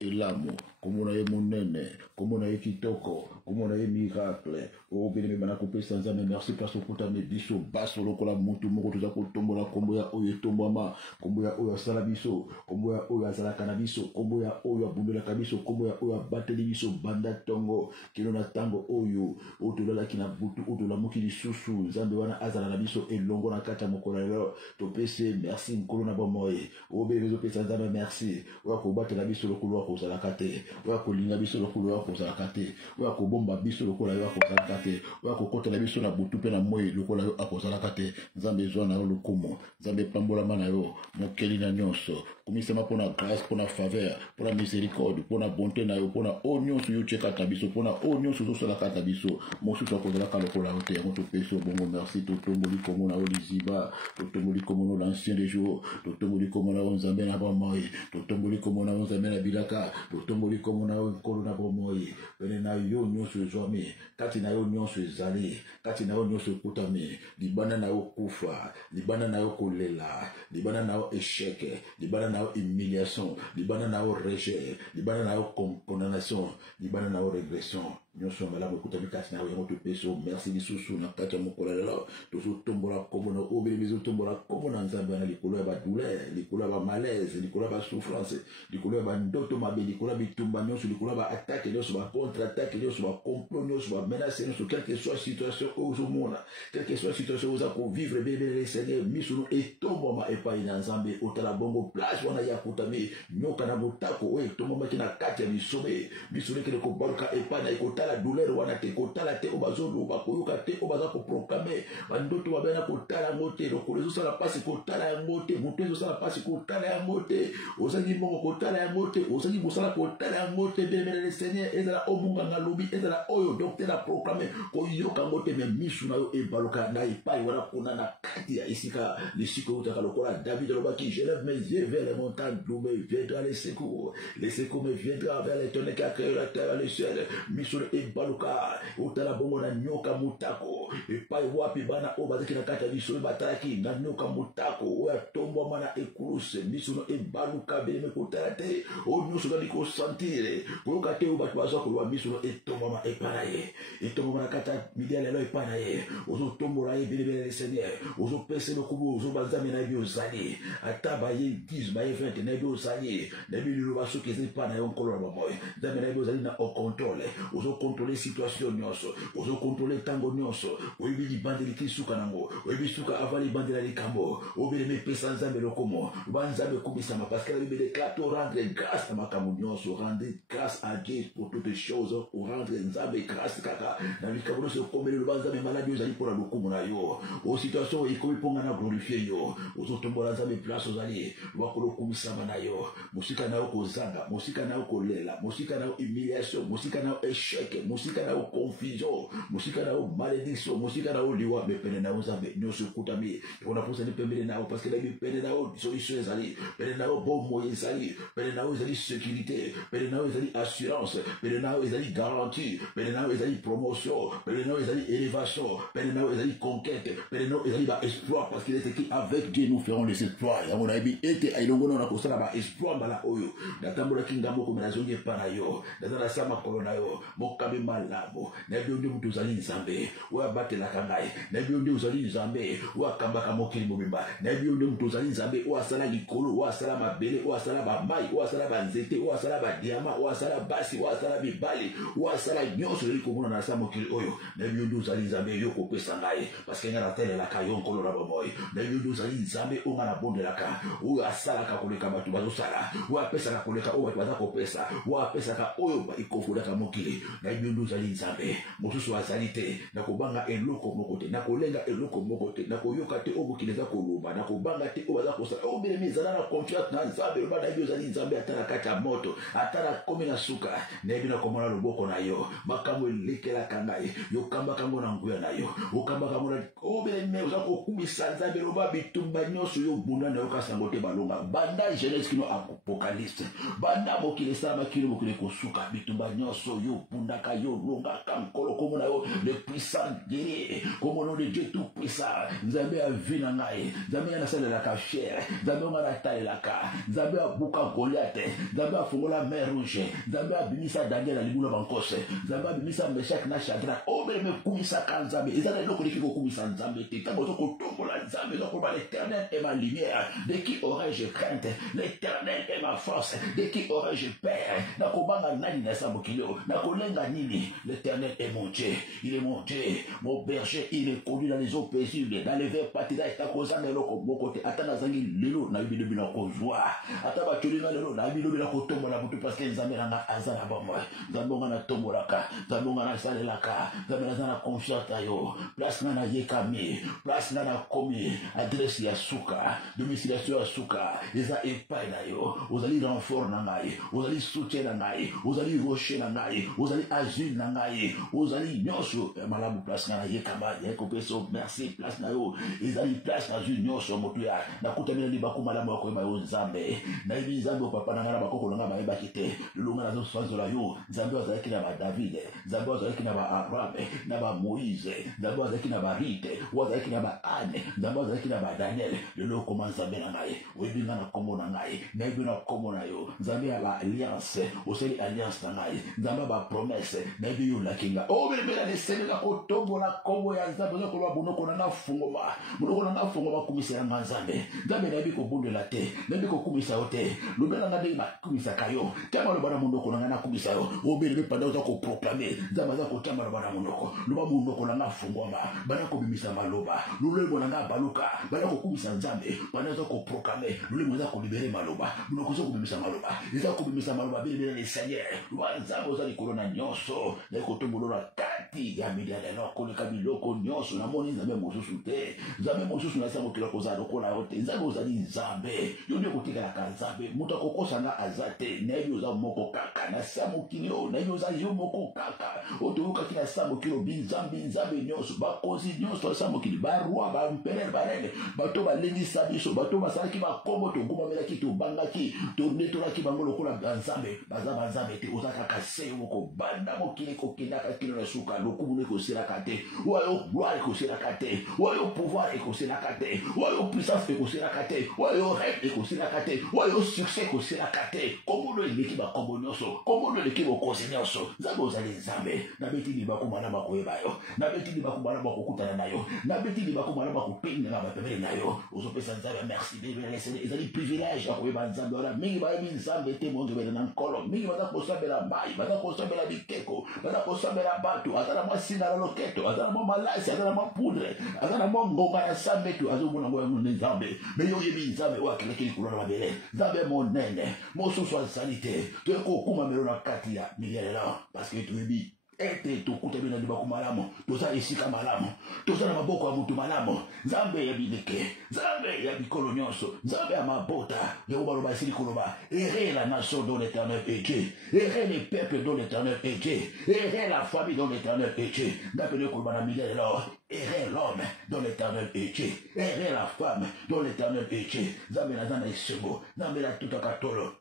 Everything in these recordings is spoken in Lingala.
elamu, komona ye monene, komona ye kitoko, komona ye miracle. Oh bien aimé, coupé sans âme, merci parce que tu as mis biso basso lokola mutu moko tuza ko tombola kombo ya oyo tombama, kombo ya oyo sala biso, kombo ya oyo azala kanabiso, kombo ya oyo abundela kabiso, kombo ya oyo bateli biso banda tongo, kino na tango oyo, otola kina butu, otola muki lisusu, zambe wana azala na biso elongo na kata mokola lelo, to pese merci nkolo na bomoye. Oh bien aimé, pesa sans âme, merci. Wa ko batela biso lokolo ko zala kate, wa ko linga biso lokolo ko zala kate, wa ko bomba biso lokolo ko zala kate, wa ko kota la biso na butu pe na moyi lokolo yo akozala kate. Nzambe zo na yo lokumo, nzambe pambola mana yo mokeli na nyonso, komisema pona grâce, pona faveur, pona miséricorde, pona bonté na yo, pona o nyonso yo cheka tabiso, pona o nyonso zo sala kata biso, mosusu akozala ka lokolo yo te yango to peso bongo merci. To tomboli komo na oliziba, to tomboli komo na l'ancien des jours, to tomboli komo na nzambe na ba moyi, to tomboli komo na nzambe na bilaka, to tomboli komo na nkolo na ba moyi, pene na yo nyonso zomi, kati na yo nyonso ezali, kati na yo nyonso kutami, libana na yo kufa, libana na yo kolela, libana na yo échec, libana na yo humiliation, libana na yo rejet, libana na yo condamnation, libana na yo régression. Nyonso malamu kutami kati na yo yango to peso merci lisusu na kati ya mokola lelo, tozo tombola komo na obele bizo tombola komo na nzambe na likolo ya ba douleur, likolo ya ba malaise, likolo ya ba souffrance, likolo ya ba ndoto mabe, likolo ya bitumba nyonso, likolo ya ba attaque nyonso, ba contre attaque nyonso, ba complot nyonso, ba menace nyonso, quelle que soit situation ozomona, quelle que soit situation oza ko vivre bébé le Seigneur misuno etomboma epai na nzambe otala bongo place wana ya kutami nyoka na motako oyo etomboma kina kati ya bisome misuno kele ko baluka epai na ekotala douleur wana te kotala te obazondo bakoyoka te obaza ko proclamer bandoto babena kotala ngote lokolo ezosala pasi kotala yango te moto ezosala pasi kotala yango te ozangi mongo kotala yango te ozangi mosala kotala yango te bébé le Seigneur ezala omunga ngalobi ezala oyo docteur la proclamer koyoka ngote me misu na yo ebaluka na epai wana kuna na kati ya isika lisiko utaka lokola David lobaki je lève mes yeux vers les montagnes d'où me viendra les secours me viendra vers l'éternel qui a créé la terre et le ciel misu ebaluka utala bongo na nyoka mutako epai wapi bana obazaki na kati ya biso batalaki na nyoka mutako oya tombo mana ekuluse misu ebaluka bele mekotala te o nyuso na liko sentire koyoka te obatu baza kolwa misu etombo ma eparaye etombo na kata midia lelo epana ye ozo tombola ye bele le Seigneur ozo pese no kubo ozo bazame na bio zali ata ba ye 10 ba ye 20 na bio zali na bio lo baso ke zipana yo nkolo ba moyo zame na bio zali na au contrôle ozo contrôler situation nyonso ozo contrôler tango nyonso oyibi libande likisuka nango oyibi suka avali bande la likambo obele me pesa nzambe lokomo banzambe kubisama parce que la Bible déclare to rendre grâce à makambo nyonso rendre grâce à Dieu pour toutes choses ou rendre nzambe grâce kaka na likambo se komele lo banzambe maladi ozali pona lokomo na yo o situation ikomi ponga na glorifier yo ozo tombola nzambe place ozali wakolo kumisama na yo musika na yo kozanga musika na yo kolela musika na yo humiliation musika na yo échec musika na yo confusion musika na yo malédiction musika na yo liwa mepene na yo nzambe nyonso kutami ona posa ni pembele na yo parce que la pene na yo solution ezali pene na yo bomo ezali pene na yo ezali sécurité pene na yo ezali assurance pene na yo ezali garantie pene na yo ezali promotion pene na yo ezali élévation pene na yo ezali conquête pene na yo ezali ba exploit parce qu'il est écrit avec Dieu nous ferons les exploits ya mona ebi ete ailongo na kosala ba exploit bala oyo datambola kingambo ko mena zonge para yo dazala sama kolona yo mokabe malabo na biondi mutu zali nzambe wa batela kangai na biondi uzali nzambe wa kamba kamokili mobimba na biondi mutu zali nzambe wa sala likolo wa sala mabele wa sala ba mai wa sala ba nzete wa sala ba diama wa sala basi wa sala bibali wa sala nyonso likomona na sama mokili oyo na biondi uzali nzambe yo ko pesa ngai parce que ngana tele la kayo nkolo na bomoy na biondi uzali nzambe o ngana bondelaka o asala ka koleka batu bazo sala wa pesa ka koleka o batu baza ko pesa wa pesa ka oyo ba ikofuda ka mokili na biondi uzali nzambe mosusu azali te na kobanga eloko moko te na kolenga eloko moko te na koyoka te o bokileza koluba na kobanga te o baza kosala o bele mizana na contrat na nzambe ba na bio uzali nzambe atana kata moto atana komi na suka na bina komona loboko na yo makambo elekela kangai yo kamba kango na nguya na yo o kamba kango na o bele me uza ko kubisa nzambe loba bitumba nyonso yo bunda na yo kasango te balonga banda Genèse kino apocalypse banda bokile sama kilo bokile kosuka bitumba nyonso yo bunda ka yo longa kankolo komona yo le puissant guérir. Comme au nom de Dieu Tout-Puissant, Nzambe a vu na ngai, Nzambe na sala la fière, Nzambe na taille la ka, Nzambe a buka Goliath, Nzambe a fongola mer rouge, Nzambe a bimisa Daniel na libula bankose, Nzambe a bimisa Meshach na Shadrach, oh mais kumisa ka Nzambe, ezala loko liki ko kumisa Nzambe te, tango to ko tombola Nzambe, donc l'Éternel est ma lumière, de qui aurais-je crainte? L'Éternel est ma force, de qui aurais-je peur? Na kobanga nani na samokilo, na kolenga nini? L'Éternel est mon Dieu, il est mon Dieu, mon berger, il est conduit dans les eaux paisibles, dans les verts pâtirages, ta kozanga loko mon côté, atana zangi lelo na bibi de na kozwa, ataba tolina lelo na bibi de na kotomba na butu parce que Nzambe na azana bamo, Nzambe na tombolaka, Nzambe na salelaka, Nzambe na confiance ayo, place na yekami, place na komi, adresse ya suka, domiciliation ya suka, eza epai na yo, ozali renfort na ngai, ozali soutien na ngai, ozali rocher na ngai, ozali asile na ngai, ozali nyonso malamu place na yekama, yekopeso merci place na yo, ezali place na zu nyonso motu ya, na kutamina libaku malamu yako ema yo Nzambe, na ibi Nzambe papa na ngana bakoko na ngaba bakite, lulunga na zo swanzo la yo, Nzambe ozalaki na ba David, Nzambe ozalaki na ba Abraham, na ba Moïse, Nzambe ozalaki na ba Rite, ozalaki na ba Anne, Nzambe ozalaki na ba Daniel, lelo koma Nzambe na ngai, oyebinga na kombo na ngai, na ibi na kombo na yo, Nzambe ya ba alliance, oseli alliance na ngai, Nzambe ba promesse, na ibi yo lakinga, oh bebe na lesele la kotombo la kombo ya Nzambe, na kolwa bunoko na ngafungoma, bunoko na ngafungoma kumisa ya Nzambe, Nzambe na ibi ko bunde la te, na ibi ko kumisa yo te, lubela na ndenge kumisa kayo, tema lo bana munoko na ngana kumisa yo, oh bebe panda uza ko proclamer, Nzambe za ko tamba lo bana munoko, luba munoko na ngafungoma, bana ko bimisa maloba, lule bona nga baluka, bana ko kumisa Nzambe, bana za ko proclamer, lule mo za ko libérer maloba, munoko zo ko bimisa maloba, za ko bimisa maloba bebe le Seigneur, lwa Nzambe za likolo na nyonso, na ko tombola na kati ya midele na ko le kabiloko nyonso na moni Nzambe mosusu te, Nzambe mosusu na sa mokila ko za lokola hote, Nzambe ozali Nzambe, yo nde ko tika la Nzambe, muta ko kosanga azate, na yo za moko kaka na sa mokilo, na yo za yo moko kaka, otoyoka kila sa mokilo Nzambe nyonso, bakozi nyonso sa mokili, ba roi, ba empereur, ba reine, bato balendisa biso, bato basalaki bakombo to gumamelaki to bangaki, to netolaki bango lokola Nzambe, baza Nzambe te, ozaka kase moko banda mokili ko kindaka kilo na suka, lokubu ko selaka te, oyo gloire ko selaka te, oyo pouvoir ko selaka te, oyo puissance ko selaka te, oyo règne ko selaka te, oyo succès ko selaka te, komodo eleki ba kombo nyonso, komodo eleki bo kosi nyonso, Nzambe ozali Nzambe, na beti liba ko mana ba koyeba yo, na beti liba ko mana ba kokutana na yo, na beti liba ko mana ba kopinga ba pemele na yo, ozopesa Nzambe merci de laisser ezali privilège ya koyeba Nzambe ora mingi ba yebi Nzambe te monge bele na nkolo, mingi baza kosambela mai, baza kosambela bikeko, baza kosambela bato, azala mwa singa na loketo, azala mwa malasi, azala mwa poudre, azala mwa ngonga ya Nzambe tu, azomona ngo ya Nzambe, me yo yebi Nzambe wa keleki likolo na mabele, Nzambe monene, mosusu azali te, toyeko okuma melo na kati ya miliere la, parce que toyebi ete tokuta bina libaku malamu, toza esika malamu, toza na maboko ya mutu malamu, Nzambe ya bileke, Nzambe ya bikolo nyonso, Nzambe ya mabota, Yehova loba esili koloba, errez la nation dont l'Éternel est Dieu, errez les peuples dont l'Éternel est Dieu, errez la famille dont l'Éternel est Dieu, Nzambe koloba na miliere la, errez l'homme dont l'Éternel est Dieu, errez la femme dont l'Éternel est Dieu, Nzambe na zana esengo, Nzambe la tuta katolo,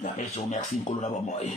na peso merci nkolo na bamoye,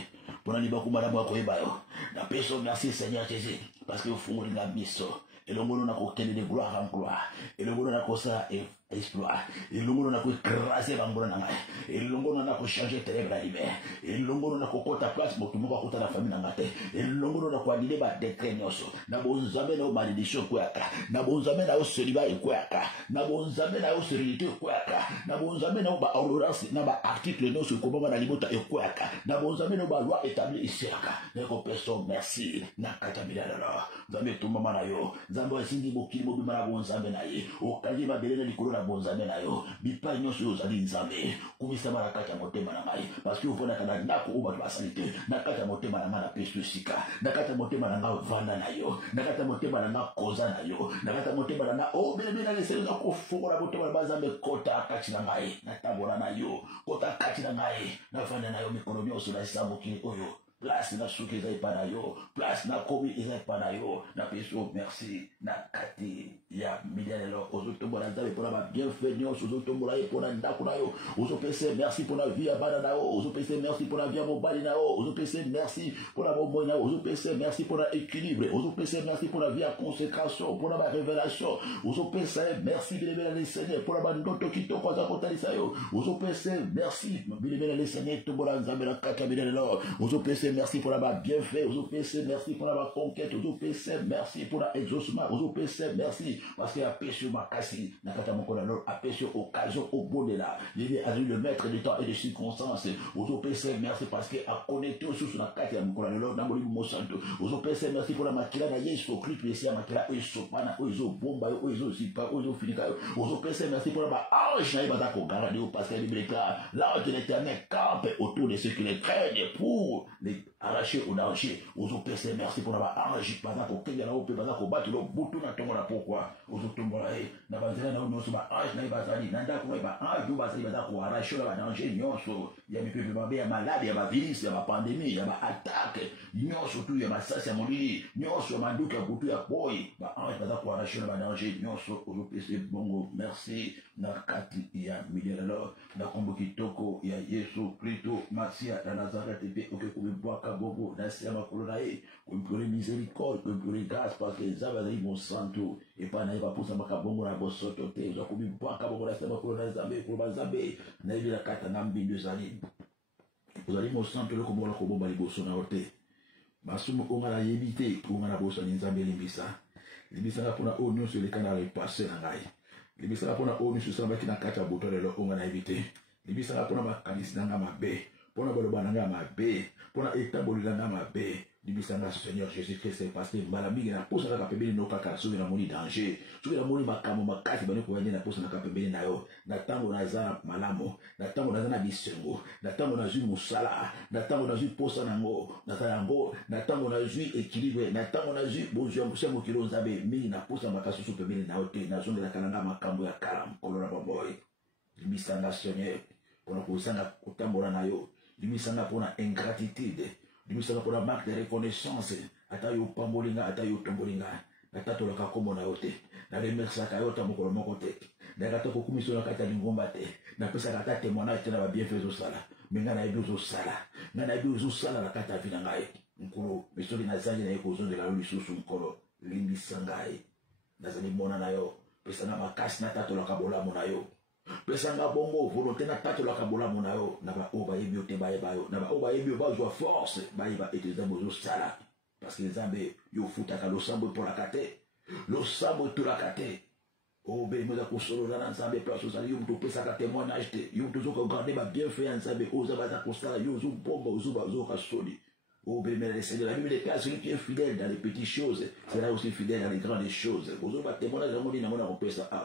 pona libaku malamu akoyeba yo, na peso merci Seigneur Jésus, parce que ofungoli na miso, elongono na kokende de gloire en gloire, elongono na kosa exploit, elongono na koécraser bangona na ngai, elongono na kochanger ténèbres à lumière, elongono na kokota place motu moko akota na famille na ngate, elongono na koanile ba décret nyonso, na bonzambe na malédiction koyaka, na bonzambe na célibat koyaka, na bonzambe na stérilité koyaka, na bonzambe na ba ordonnance na ba article nyonso kobama na libota koyaka, na bonzambe na ba loi établie isiaka, na ko personne merci na katamila la, Nzambe tumama na yo, Nzambe asindi bokili mobima na bonzambe na ye, okaji ba belena likolo na bonzambe na yo, bipa nyonso yo zali Nzambe, kumisa mara kati ya motema na ngai, parce que ufona kana ndako o bato basalite, na kati ya motema na ngai na peso sika, na kati ya motema na ngai vanda na yo, na kati ya motema na ngai koza na yo, na kati ya motema na ngai o bele na leselo na kofungola motema na bazambe kota kati na ngai, na tambola na yo, kota kati na ngai, na vanda na yo mikono nyonso na sambo kili oyo, place na suki ezali pa na yo, place na komi ezali pa na yo, na peso merci na kati ya milianelo ozotombola nzambe mpona babienfait nyonso ozotombola ye mpona ndako na yo, ozopesa merci mpona vie ya bana na yo, ozopesa merci mpona vie ya mobali na yo, ozopesa merci mpona bomoi na yo, ozopesa merci mpona équilibre, ozopesa merci mpona vie ya consécration, mpona barévélation, ozopesa merci bilebela le Seigneur mpona bandoto kitoko aza kotalisa yo, ozopesa merci bilebela le Seigneur tombola nzambe na kati ya milianelo, ozopesa merci mpona babienfait, ozopesa merci mpona baconquête, ozopesa merci mpona exaucement, ozopesa merci parce que apesio makasi na kata moko na lolo apesio occasion obondela yeye azali le maître du temps et des circonstances, ozopesa merci parce que a connecté sous na kati ya moko na lolo na molimo mosanto, ozopesa merci pour la makila na Yesu Christ pesi ya makila esopana ozo bomba ozo zipa ozo finika, ozopesa merci pour la ange na ibata ko garder parce que Bible déclare l'ange de l'Éternel campe autour de ceux qui les craignent pour les arracher au danger, ozopesa merci pour la ange bata ko kenya na ope bata ko battre le butu na tongo na pourquoi ozotombola na banzela na nyonso ba ange na ibazali na ndako ba ange bazali bata ko arracher la danger nyonso ya mipepe mabe ya malade ya ba virus ya ba pandémie ya ba attaque nyonso tu ya masasi ya molili nyonso ya manduka butu ya boy ba ange bata ko arracher la danger nyonso ozopesa bongo merci na kati ya milielelo na kombo kitoko ya Yesu Kristo Masia na Nazareth pe okekubwaka bongo na sema kolona e kumpore miséricorde kumpore grâce parce que ça va aller mon santo et pas na pour ça makabongo na bosoto te za kubwaka bongo na sema kolona zambe ko bazambe na bila kata na mbindu zali uzali mon santo le kombo la kombo bali boso na ote masumu ongala yebite ongala boso ni nzambe limbisa limbisa pona onyo sur le canal passé na ngai limbisa pona onyo sur samba kina kata botole lo ongala yebite limbisa pona makanisi na mabe pona baloba na mabe pona etabolila na mabe libisanga Seigneur Jésus-Christ parce que malami na posa na kapembeli no kaka soki na moni danger soki na moni makamo makati bani ko na posa na kapembeli na yo na tango na za malamo na tango na na bisengo na tango na zu musala na tango na zu posa na ngo na tango na tango na zu équilibre na tango na zu bonjour msemo kilo nzabe mingi na posa makasusu pembeli na hote na zonde la kalanga makambo ya kalam kolora baboy libisanga Seigneur pona kusanga kutambola na yo libisanga pona ingratitude libisanga pona marque de reconnaissance ata yo pambolinga ata yo tombolinga ata to loka komona yote na remercier ka yota mokolo moko te na kata ko kumiso na kata lingomba te na pesa kata témoignage na ba bienfait sala menga na ebizo sala na ebizo sala na kata vina ngai nkolo misoli na zangi na ekozo de la lisusu nkolo libisanga na zali mona na yo pesa na makasi na tato loka bola mona yo pesanga bongo volonté na tato la kabola monayo na ba oba yebio te ba yebayo na ba oba yebio ba joie force ba yeba eteza bozo sala parce que zambe yo futa ka lo sambo pour la kate lo sambo to la kate o be mo da ko solo na nzambe place osali yo mto pesa ka témoignage te yo mto zo ko garder ba bienfait nzambe o za ba za ko sala yo zo bomba zo ba zo ka soli. Oh, bien, mais Seigneur, la Bible déclare celui qui est fidèle dans les petites choses sera aussi fidèle dans les grandes choses. Vous avez témoignage à mon dit,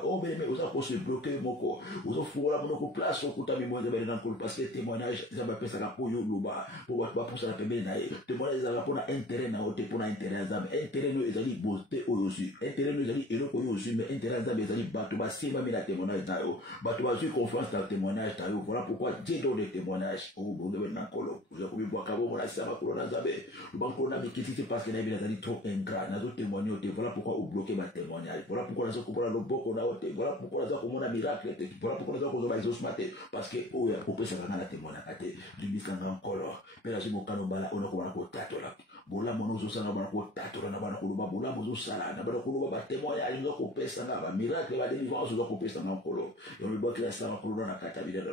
oh, bien, mais vous avez se bloquer, moko. Vous avez fait la monoko place au côté de moi de l'encore parce que témoignage, ça va faire ça pour yo luba, pour ça la pembe nae. Témoignage, ça va pour intérêt na ote pour intérêt azam. Intérêt nous ezali beauté aussi. Intérêt nous ezali eloko aussi, mais intérêt azam ezali bato ba sima mi na témoignage tayo. Bato ba eu confiance dans le témoignage tayo. Voilà pourquoi Dieu donne des témoignages. Oh, vous devez n'akolo. Vous avez boire kabo na sama kolona zabe. Le banco n'a pas quitté parce que Nabil a dit trop ingrat. N'a pas témoigné. Voilà pourquoi vous bloquez ma témoignage. Voilà pourquoi nous avons le boko na ote. Voilà pourquoi nous avons un miracle. Voilà pourquoi nous avons un exaucement. Parce que oh ya couper ça dans la témoignage. Du bisanga encore. Mais là je me calme bala. On a quoi encore tatola. Bola monozo sana bana ko tatola na bana ko luba bola mozo sala na bana ko luba ba témoignage nous avons couper ça ba miracle ba délivrance nous avons couper ça encore. Et on le voit que la sama ko na kata bidé là.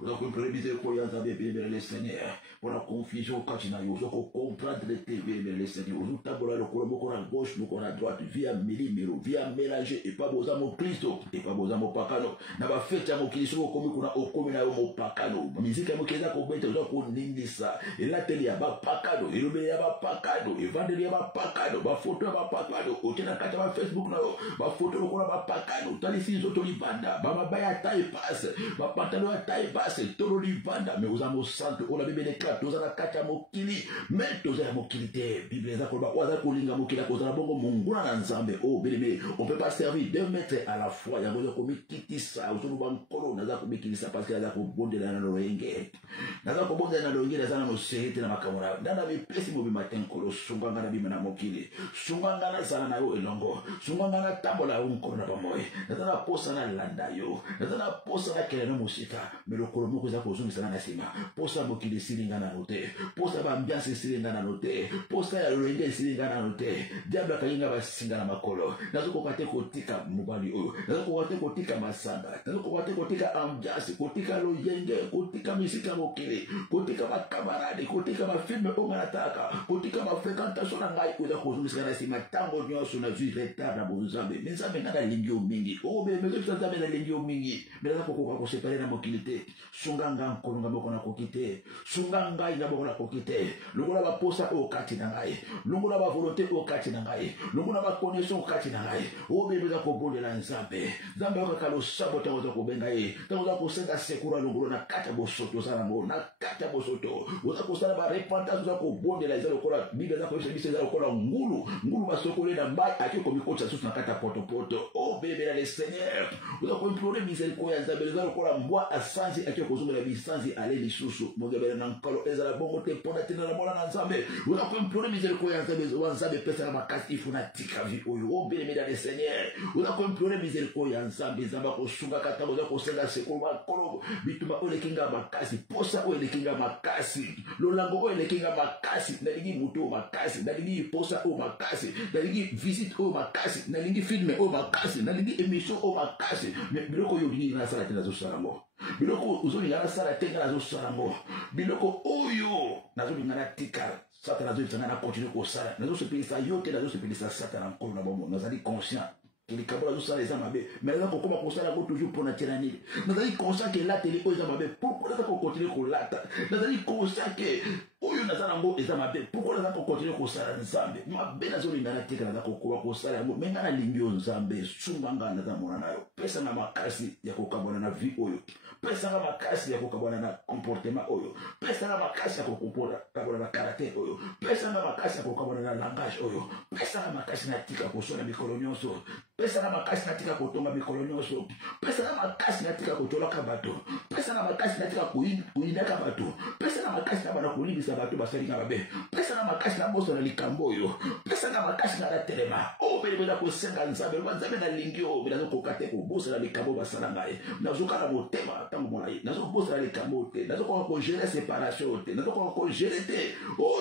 Nous avons prévisé ko ya zabe bien le Seigneur. Pour la confusion quand il y a eu comprendre les TV les Seigneur. Nous tabola le colombo qu'on a gauche nous qu'on a droite via milimero via mélanger et pas besoin mon Christo et pas besoin mon pakano. Na ba fête ya mo Christo comme qu'on a au comme na mo pakano. Musique mo keza ko bete ko nindisa. Et là tele ya ba pakano. Et le ya ba pakano. bapakano evandeli ya bapakano bafoto ya bapakano otena kati ya Facebook na yo bafoto lokola bapakano talisi nzoto libanda bamabaya ya taille basse bapantalo ya taille basse tolo libanda mais oza mosantu ola bible déclare toza na kati ya mokili mais toza ya mokili te bible eza koloba oza kolinga mokili akozala bongo monguna na nzambe o belebe on peut pas servir deux maîtres à la fois yango oza komikitisa ozoloba nkolo naza komikilisa parce que aza kobondela na loyenge naza kobondela na loyenge naza na moseye te na makambo na ndana mipesi mobima te nkolo sunganga na bima na mokili sunganga na zala na yo elongo sunganga na tambola yo nkolo na bamoye naza na posa na landa yo naza na posa na kele no mosika mais lokolo moko eza kozongisanga na nsima posa mokili esilinga nano te posa baambiance esilinga nano te posa ya loyenge esilinga nano te diable akalinga basinga na makolo nazokoka te kotika mobali oyo nazokoka te kotika masanga nazokoka te kotika ambiance kotika loyenge kotika misika mokili kotika bakamarade kotika bafilme onga nataka kotika bafréquentation na ngai oza kozongisanga na nsima ntango nyonso na vie retard na bonzambe me nzambe nga nalingi yo mingi obemezoisa nzambe nalingi yo mingi me naza kokoka kosepare na mokili te sunga nga nkolo nga moko nakoki te sunga ngai nga moko nakoki te longola baposa oyo kati na ngai longola bavolonté oyo kati na ngai longola baconnexion oyo kati na ngai obebe oza kobondela nzambe nzambe akaka losambo ntango oza kobenga ye ntango oza kosenga sekura longola na kati ya bosoto oza nango na kati ya bosoto oza kosala barepentance oza kobondela eza lokola bible eza koyebisa biso eza lokola ngulu basokoli na mbai ake komikotisa susu na kati ya potopoto obebela le seigneur oza koimplore miséricorde ya nzambe eza lokola mbwa asanzi ake kozongela bisanzi ale lisusu mogebele na nkolo ezala bongo te mpona tena na mwana na nzambe oza koimplore miséricorde ya nzambe wa nzambe epesaka makasi ifuna tika vi oyo obelemela le seigneur oza koimplore miséricorde ya nzambe nzambe akosungaka ntango oza kosenga sekolo makolo bituma oyo elekinga makasi posa oyo elekinga makasi lolango oyo elekinga makasi nalingi mutu oyo makasi nalingi posa oyo makasi nalingi visite oyo makasi nalingi filme oyo makasi nalingi émission oyo makasi biloko oyo olingi nasala te nazosala ngo biloko ozolinga nasala te nga nazosala ngo biloko oyo nazolinga natika satana azoyebisanga na continue kosala nazosepelisa yo te nazosepelisa satana nkolo na bomo nazali conscient likambo nazosala eza mabe mais naza kokoma kosala yango toujours mpona tia nini nazali conscient ke elateli oyo eza mabe pourkoi naza kokontinue kolata nazali conscient ke oyo naza nango eza mabe pourkoi naza kokontinue kosala nzambe mabe nazolinga natika naza kokoma kosala yango me nga nalingi yo nzambe sunga nga naza mona na yo pesanga makasi ya kokabwana na vie oyo pesanga makasi ya kokabwana na comportement oyo pesanga makasi ya kokabwana na caractère oyo pesanga makasi ya kokabwana na langage oyo pesanga makasi natika kosala mikolo nyonso pesanga makasi natika kotonga mikolo nyonso pesanga makasi natika kotolaka bato pesanga makasi natika kuyinaka bato pesanga makasi na bana kolibisa bato basalinga mabe pesanga makasi na boso na likambo oyo pesanga makasi na telema obelebela kosenga nzambe nzambe nalingi yo nazokoka te kobosana likambo basala ngai nazokala motema ntango mona ye nazobosana likambo te nazokoka kogere séparation te nazokoka kogere te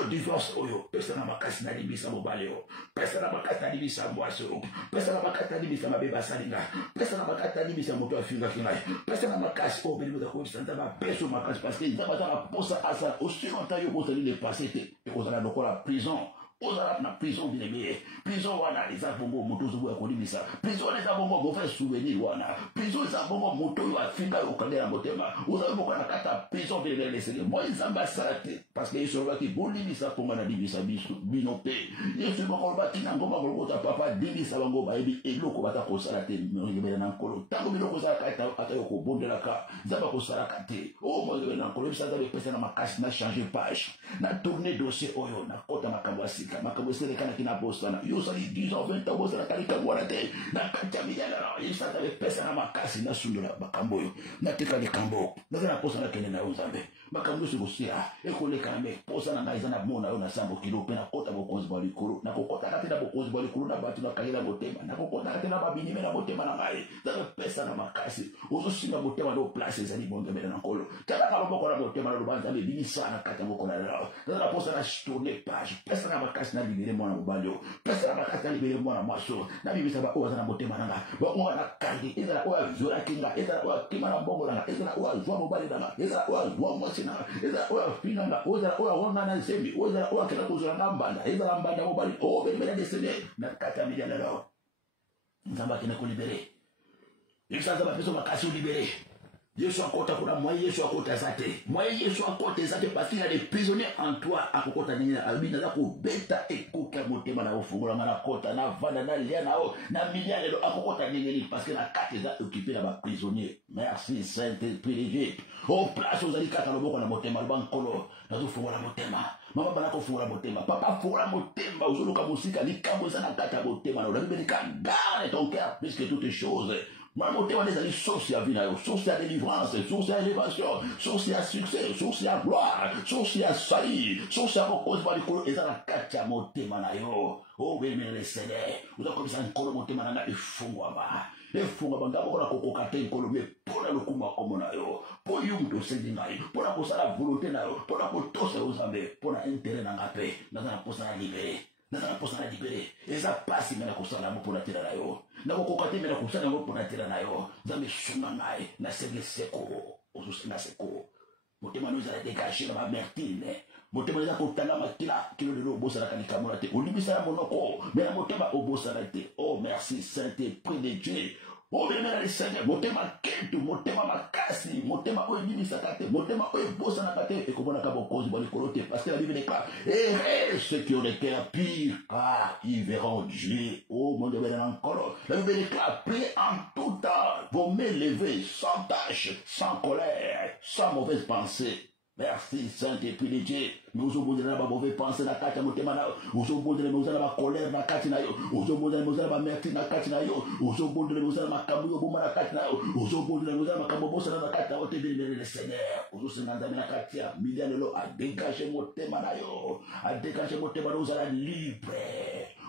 divorce oyo pesanga makasi nalibisa mobali oyo pesanga makasi nalibisa mwasi oyo pesanga makasi nalibisa mabe basalinga pesanga makasi nalibisa moto afingaki ngai pesanga makasi obelebela koyebisa nzambe apeso makasi parce que nzambe aza na posa asala aussi longtemps yo bozali le passé te ekozala lokola prison ozala na prison bilebe prison wana eza bongo moto ozoboya kolibisa prison wana eza bongo mauvais souvenir wana prison eza bongo moto oyo afinga okandela motema ozali moko na kati ya prison bilebe lesege moi nzambe asala te parce que yesu alobaki bolibisa mponga na libisa bino mpe yesu moko alobaki na ngomba kolokota papa libisa bango bayebi eloko bata kosala te mogebela na nkolo ntango biloko ezalaka ata yo kobondelaka nzambe akosalaka te mogebela na nkolo yebisa nzambe epesa na makasi na changer page na tourne dossier oyo na kota makambo ya sika makambo eselekanaki na bosana yo osali 10 ans 20 ans bosalaka likambo wana te na kati ya miyalala yebisa nzambe epesa na makasi nasundola makambo oyo natika likambo naza na posa nakende na yo nzambe makambo nyonso ekosila ekolekana me posa na ngai eza na mona oyo nasambo kilo mpe nakota bokonzi bwa likolo nakokotaka te na bokonzi bwa likolo na bato nakangela motema nakokotaka te na babinime na motema na ngai nzambe pesa na makasi ozosinga motema no place ezali bongemela na nkolo talaka loboko na motema na loba nzambe ebimisa na kati ya moko na lelo naza na posa na tourne page pesa na makasi na libere mwana mobali oyo pesa na makasi na libere mwana mwasi oyo nabimisa baoyo aza na motema na nga baoyo nakangi ezala oyo aviolaki nga ezala oyo akima na mbongo na nga ezala oyo azwa mobali na nga ezala oyo azwa mwasi na nga ezala oyo afinga nga ezala oyo awanga na nzembi ezala oyo akenda kozala nga mbanda ezala mbanda mobali oyo belibele desene na kati ya milialelo nzambe akende kolibere yebisa nzambe apeso makasi olibere Yesu akota kuna moi Yesu akota zate. Moi Yesu akota zate parce qu'il y a des prisonniers en toi akota nini abina za ko beta ekuka motema na ofungola ngana kota na vanda na lia na o na miliane lo akota nini parce que la carte za occupé là prisonnier. Merci Saint-Esprit de Dieu. On place aux alikata loboko na motema lo bankolo na zo fungola motema. Mama bana ko fungola motema. Papa fungola motema uzuluka musika likambo za na kata motema na Bible ka garde ton cœur plus que toutes choses. Maman, tu as des sources à vie, source à délivrance, source à élévation, source à succès, source à gloire, source à salut, source à repose par les colos, et ça la carte à monter, manayo. Oh, mais les cédés, vous avez comme ça un colo monté, manana, et fungwaba. Et fungwaba, d'abord la coco kate, un colo, mais pour le kuma comme nayo, pour yum to sédinaï, pour la posa la volonté nayo, pour la potos aux amis, pour l'intérêt dans la paix, dans la posa la libérer. Nazala posana libéré eza pasi mena kusala mo pona tela nayo na kokokate mena kusala mo pona tela nayo zambe shuma ngai na sege seko osusina seko motema no za dégager na mamertine motema za kotanga makila kilo lelo bosala kanika mona te olibisa monoko mena motema obosala te. Oh merci Saint-Esprit de Dieu. Oh, bien, les seigneurs, motema ketu, motema makasi, motema oebini sakate, motema oebosa nakate, et comment on a cause bon écoloté, parce que la Bible déclare, et ceux qui ont des cœurs pires, car ils verront Dieu. Oh, mon Dieu, encore. La Bible déclare, priez en tout temps, vos mains levées, sans tâche, sans colère, sans mauvaise pensée. Merci Saint-Esprit de Dieu. Nous avons besoin de la mauvaise pensée na kati motema na. Nous avons besoin de la colère na kati na yo. Nous avons besoin de la merti na kati na yo. Nous avons besoin de la makambo yo boma na kati na yo. Nous avons besoin de la makambo bosa na kati na yo. Te bénir le Seigneur. Nous avons besoin de la kati ya miliane lo a dégager motema na yo. A dégager motema na yo la libre.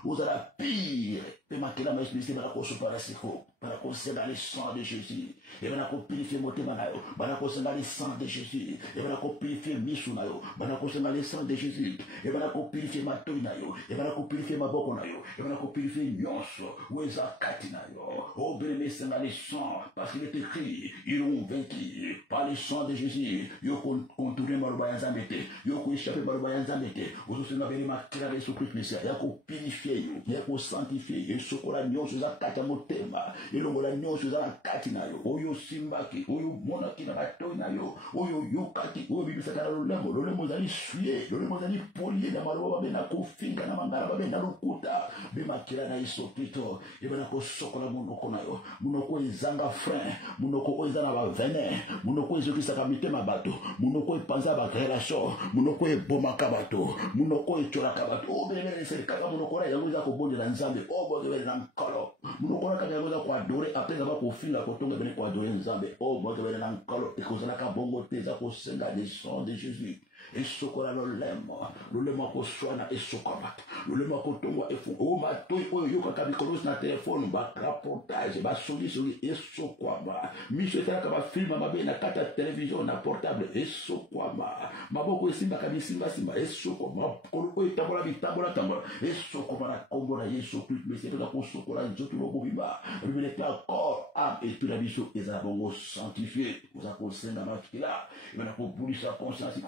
Vous allez pire. Et maintenant, ma esprit, va la par la siko. Va la conseiller dans le sang de Jésus. Et va la purifier motema na yo. Va la conseiller dans le sang de Jésus. Et va la purifier misu na yo. Va la conseiller dans le sang de Jésus. Et va la purifier ma toy na yo. Et va la purifier ma boko na yo. Et va la purifier nyonso. Weza kati na yo. Oh, béni, c'est dans le sang. Parce qu'il est écrit, ils ont vaincu par le sang de Jésus. Yo contourné marubayan zambete. Yo ko échappé marubayan zambete. Vous aussi n'avez pas clairé sur Christ Messia. Ya ko purifier yo. Ya ko sanctifier. Et sokola nyonso za kati motema. Et longola nyonso za kati na yo. Oyo simbaki. Oyo monaki na batoy na yo. Oyo yokati. Oyo bibi sakala lolemo. Lolemo zali suye. Lolemo zali polier na maroba babe na kofinga na mangala babe na lukuta. Bema kila na iso pito. Eba na ko sokola monoko na yo. Monoko ezanga frein. Monoko ezana ba venin. Monoko ezokisa ka mitema bato. Monoko epanza ba relation. Monoko ebomaka bato. Monoko echoraka bato. O bele se kaka monoko na yango za ko bondela nzambe. O bele na nkolo. Monoko na kaka yango za ko adorer après avoir ko finga ko tonga bele ko adorer nzambe. O bele na nkolo. Ekozala ka bongo te za ko senga des sons de Jésus. Et sokola le lema ko swana et sokobat le lema ko tongwa e fu o ma toy o yo ka bikolos na téléphone ba raportage ba soli et sokwaba mi jetera ka ba film ma be na kata télévision na portable et sokwaba maboko esimba ka bisimba simba et sokwaba ko o tabola bitambola et sokwaba na kombo na Yesu Christ mais c'est la ko sokola nzoto lo bobima révélé corps âme et tout la biso ezala bongo sanctifié vous a ko senga makila et na ko bulisa conscience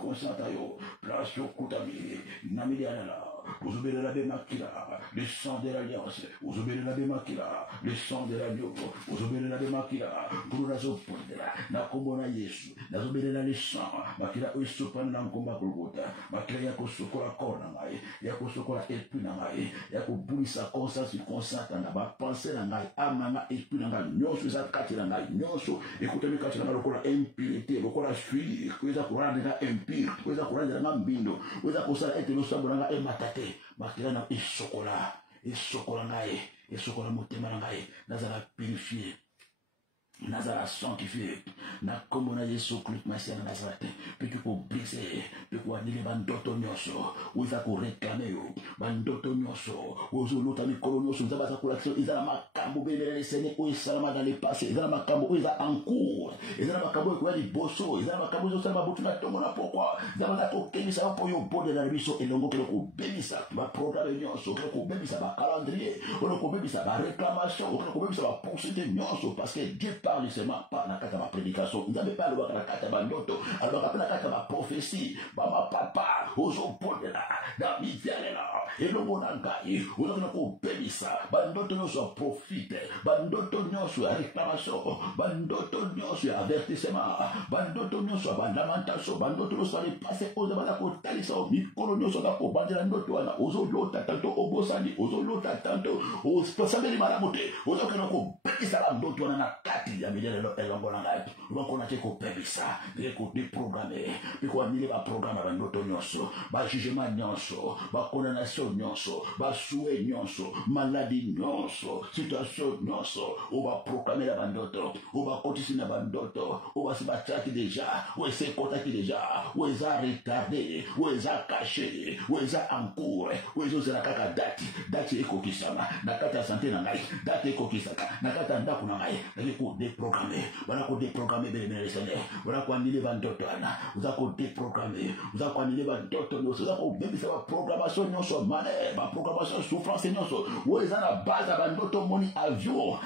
yo place au Koutami, Namiliana, vous obéissez la Bémakila, le sang de l'alliance, vous obéissez la Bémakila, le sang de l'agneau, vous obéissez la Bémakila, pour la zopondela, na komona Yesu, na obéissez la le sang, makila oisopan na komba Golgotha, makila yako sokola kona ngai, yako sokola epi na ngai, yako bulisa conscience consciente na ba penser na ngai, amanga epi na ngai, nyonso za kati na ngai, nyonso, écoutez-moi kati na ngai lokola impureté, lokola fuir, kuweza kuranda impure, kuweza kuranda na mbindo, kuweza kusala ete losambo na ngai matate, makila na isokola ngai, isokola motema na ngai, nazala purifier. Nazara sanctifié, na comme on a Jésus Christ, Messia na Nazareth, puis tu peux briser, puis tu peux dire bandoto nyoso, ou il va réclamer, bandoto nyoso, ou zo l'autre ami colonioso, zaba sa collection, ils ont makambo bébé les seigneurs, ou ils salama dans les passés, ils ont makambo, ils ont en cours, ils ont makambo, ils ont des bosso, ils ont makambo, ils ont salama botu na tongo na pourquoi, ils ont la tokeni sa pour yo bode na biso et longo que le ko bebisa, va programme nyoso, que le ko bebisa ba calendrier, ou le ko bebisa ba réclamation, ou le ko bebisa ba poursuite nyoso, parce que Dieu parle seulement pas dans la prédication. Vous n'avez pas le droit de la carte bandoto. Alors, après la carte ma prophétie, ma papa, aux opposés là, dans misère là, elongo na ngai ozakona kobebisa bandoto nyonso ya profite bandoto nyonso ya réclamation bandoto nyonso ya avertissement bandoto nyonso ya bandamentation bandoto nyonso ya repasse oyo baza kotalisa mikolo nyonso aza kobandela ndoto wana ozolota tanto obosani ozolota tanto osambeli malamu te ozokena kobebisa bandoto wana na kati ya midele elongo na ngai bakona te kobebisa ekodeprograme ekoanile baprograme bandoto nyonso bajugement nyonso bakondamnation nyonso basue nyonso maladi nyonso situation nyonso obaproclame na bandoto obakotisi na bandoto obasi batiaki deja oese ekotaki deja oeza retardé oeza caché oeza encours oezozela kaka dati ekokisama na kati ya sante na ngai dati ekokisaka na kati ya ndako na ngai naki kodeprograme bana kodeprograme belemele sene bana koanile bandoto wana oza kodeprograme oza koanile bandoto nyonso oza kobebisa baprogramation nyonso mane baprogramation souffrance nyonso oeza na base ya bandoto omoni avion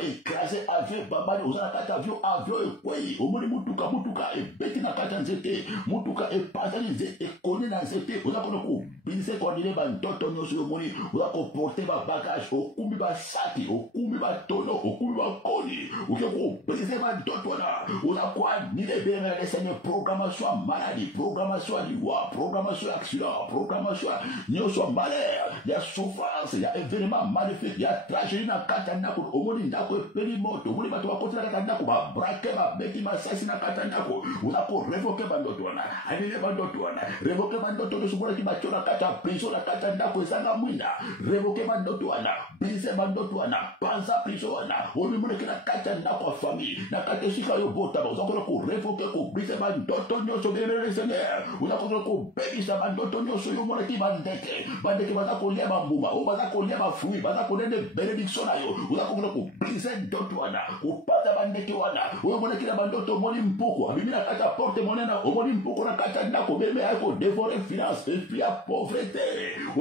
écrasé avion babani oza na kati avion ekwei omoni mutuka ebeti na kati ya nzete mutuka epasani ekoni na nzete oza kona kobinise koanile bandoto nyonso omoni oza koporte babagage okumbi basaki okumbi batono okumbi bakoni oke kobinise bandoto wana oza koanile benga seigneur programmation ya maladie programmation ya liwa programmation ya accident programmation nyonso ya malheur ya souffrance ya événement maléfique ya tragédie na kati ya ndako omoni ndako epeli moto omoni bato bakoti na kati ya ndako babrake babeti masasi na kati ya ndako oza korevoke bandoto wana anile bandoto wana revoke bandoto nyonso omonaki batio na kati ya prison na kati ya ndako ezanga mwinda revoke bandoto wana brise bandoto wana panza prison wana omimoneki na kati ya ndako ya famille na kati esika yo botama oza kona korevoke kobrise bandoto nyonso belele seigneur oza kona kobebisa bandoto nyonso yo omonaki bandeke baza kolia bambuma oyo baza kolia bafruit baza kolia ne bénédiction na yo oza kona kobrise ndoto wana kopata bandeke wana oyo omonaki na bandoto omoni mpuku abimi na kati ya porte monena omoni mpuku na kati ya ndako meme aye kodevore finance esprit ya pauvreté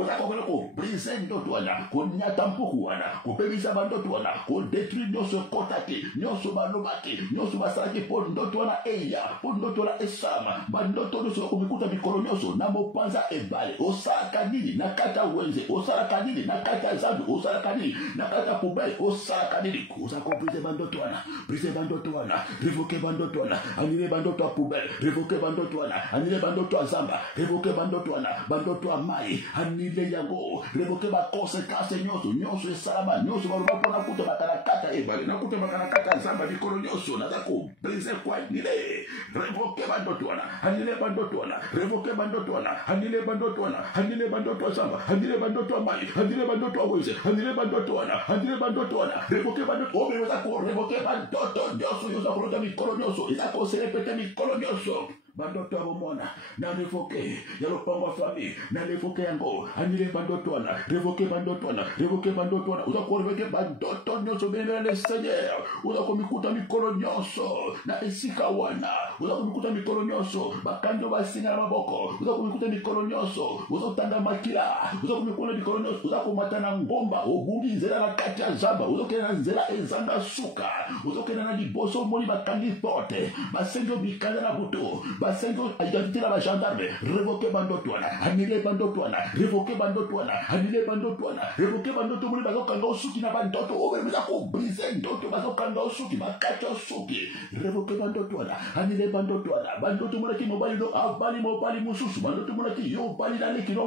oza kona kobrise ndoto wana konyata mpuku wana kopebisa bandoto wana kodétruire nyonso ekotaki nyonso balobaki nyonso basalaki mpo ndoto wana eya mpo ndoto wana esama bandoto nyonso bakomikuta mikolo nyonso na mopanza ebale osalaka nini na kati ya wenze osalaka nini na kati ya zandu osalaka nini na kati ya poubele osalaka nini oza kobrise bandoto wana brise bandoto wana revoke bandoto wana anile bandoto ya poubele revoke bandoto wana anile bandoto ya zamba revoke bandoto wana bandoto ya mai anile yango revoke bakonsekanse nyonso esalama nyonso baloba mpona kuta bakanakata ebale nakuta bakanakata ya zamba mikolo nyonso naza kobrise kwa nile revoke bandoto wana anile bandoto wana revoke bandoto wana anile bandoto wana anile bandoto ya zamba anile bandoto ya mai anile bandoto ya weze anile bandoto wana anile bandoto wana revoke bandoto obe oza ko revoke bandoto nyonso yoza kolota mikolo nyonso eza koselepete mikolo nyonso bandoto abomona na revoke ya lopango famille na revoke yango anile bandoto wana revoke bandoto wana revoke bandoto wana uza ko revoke bandoto nyonso benela le seigneur uza ko mikuta mikolo nyonso na esika wana uza ko mikuta mikolo nyonso bakando basinga maboko uza ko mikuta mikolo nyonso uza tanga makila uza ko mikuta mikolo nyonso uza ko matana ngomba obungi nzela na kati ya zamba uza kena nzela ezanga suka uza kena na liboso moni bakangi porte basengo bikanda na buto basengo identité la gendarme revoke bandoto wana anile bandoto wana revoke bandoto wana anile bandoto wana revoke bandoto muli bazokanga osuki na bandoto obemeza ko brise ndoto bazokanga osuki bakati osuki revoke bandoto wana anile bandoto wana bandoto muli ki mobali no abali mobali mususu bandoto muli ki yo bali na leki no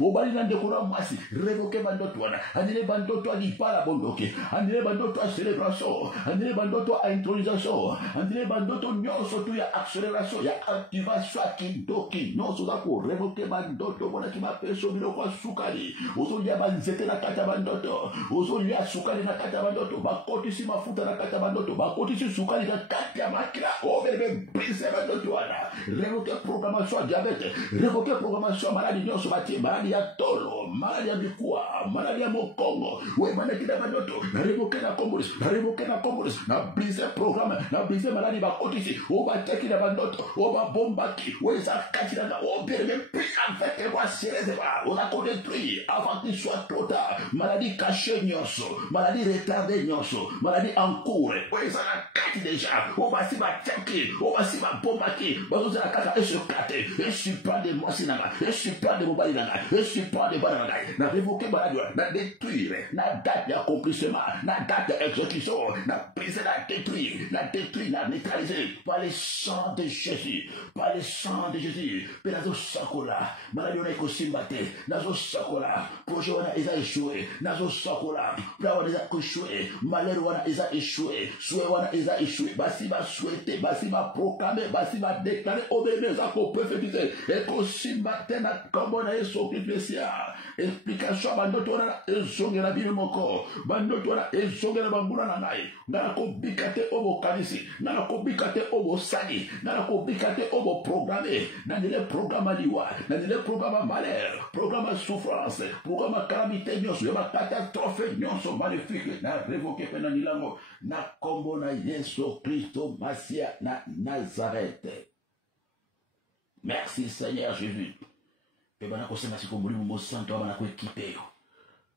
mobali na ndekora mwasi revoke bandoto wana anile bandoto ali para bondoke anile bandoto a célébration anile bandoto a intronisation anile bandoto nyonso tu ya accélération ya activation kindoki nyonso za ko revoke bandoto bona ki mapeso biloko sukali ozolia banzete na kata bandoto ozolia sukali na kata bandoto bakotisi mafuta na kata bandoto bakotisi sukali na kata makila obebe brise bandoto wana revoke programmation diabete revoke programmation maladie nyonso batie maladie ya tolo maladie ya bikua maladie ya mokongo we manaki na bandoto revoke na Congolais na brise programme na brise maladie bakotisi obateki na bandoto obabombaki weza kati na obebe pris avec moi serezeba on a détruit avant qu'il soit trop tard maladie cachée nyonso maladie retardée nyonso maladie en cours weza kati déjà obasi bateki basi ba bombaki bazo la kaka esokate esupra de mosinanga esupra de mobali nanga esupra de bananga na révoquer balade na détruire na date d'accomplissement na date d'exécution na briser na détruire na neutraliser par le sang de Jésus par le sang de Jésus pelazo sakola malade on eko simbate nazo sakola projet wana eza échoué nazo sakola plan wana eza échoué malheur wana eza échoué souhait wana eza échoué basi ba souhaiter basi ba proclamer basi ba déclarer obéir za ko prophétiser eko simbate na kombo na Yesu Christ explication bandoto wana ezongela bino moko bandoto wana ezongela banguna na ngai ngana ko bikate obo kanisi ngana ko bikate obo sali ngana ko bikate obo programmer na dile programme liwa na dile programme malheur programme souffrance programme calamité nyonso ya catastrophe nyonso maléfique na révoquer pena nilango na kombo na Yesu Kristo Masia na Nazareth. Merci Seigneur Jésus. Et bana kosema siko mulimu mo santo abana ko equipe yo.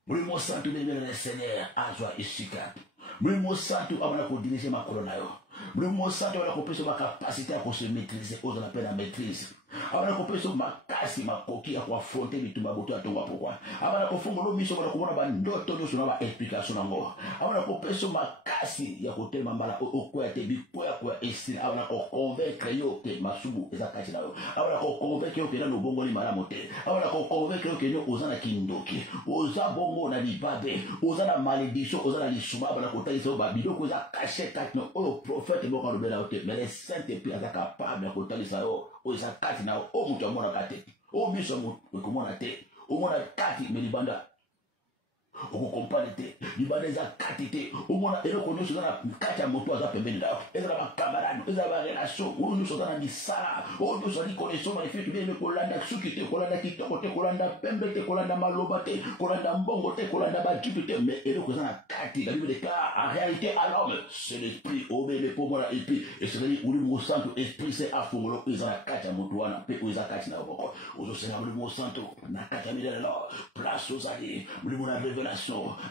Mulimu santo bebele Seigneur azwa isika. Mulimu santo abana ko diriger makolo na yo. Mulimu santo abana ko pesa ma capacité à se maîtriser aux on appelle la maîtrise. Abana ko pesa makasi makoki ya kuaffronter bitumba boto atonga pourquoi. Abana ko fungolo miso bana ko bona ba ndoto nyo sona ba explication nango. Abana ko pesa makasi ya ko telema mbala okwa te bikwa kwa esi abana ko convaincre yo ke masubu ezakati na yo. Abana ko convaincre yo ke na lobongo ni mala mote. Abana ko convaincre yo ke nyo ozana kindoki. Oza bongo na libabe, ozana malédiction, ozana lisuma abana ko talisa ba bidoko za caché kat no o prophète mo ka lobela ote mais les saints esprit eza capable ko talisa yo oza kati na o mutu amona kate o biso mo ko mona te o mona kati me libanda o comprendre te libanda eza kati te o mona eloko nyonso eza na kati ya moto aza pembeni na yo eza na bakamarade eza ba relation o nyonso eza na misala o nyonso ali connexion magnifique bien kolanda suki te kolanda kitoko te kolanda pembe te kolanda maloba te kolanda mbongo te kolanda bajibu te mais eloko eza na kati la Bible déclare en réalité à l'homme c'est l'esprit obéle pour moi et puis et c'est-à-dire uli mo santo esprit c'est afungolo eza na kati ya moto wana pe eza kati na boko ozo senga uli mo santo na kati ya milele la place ozali uli mo na révélation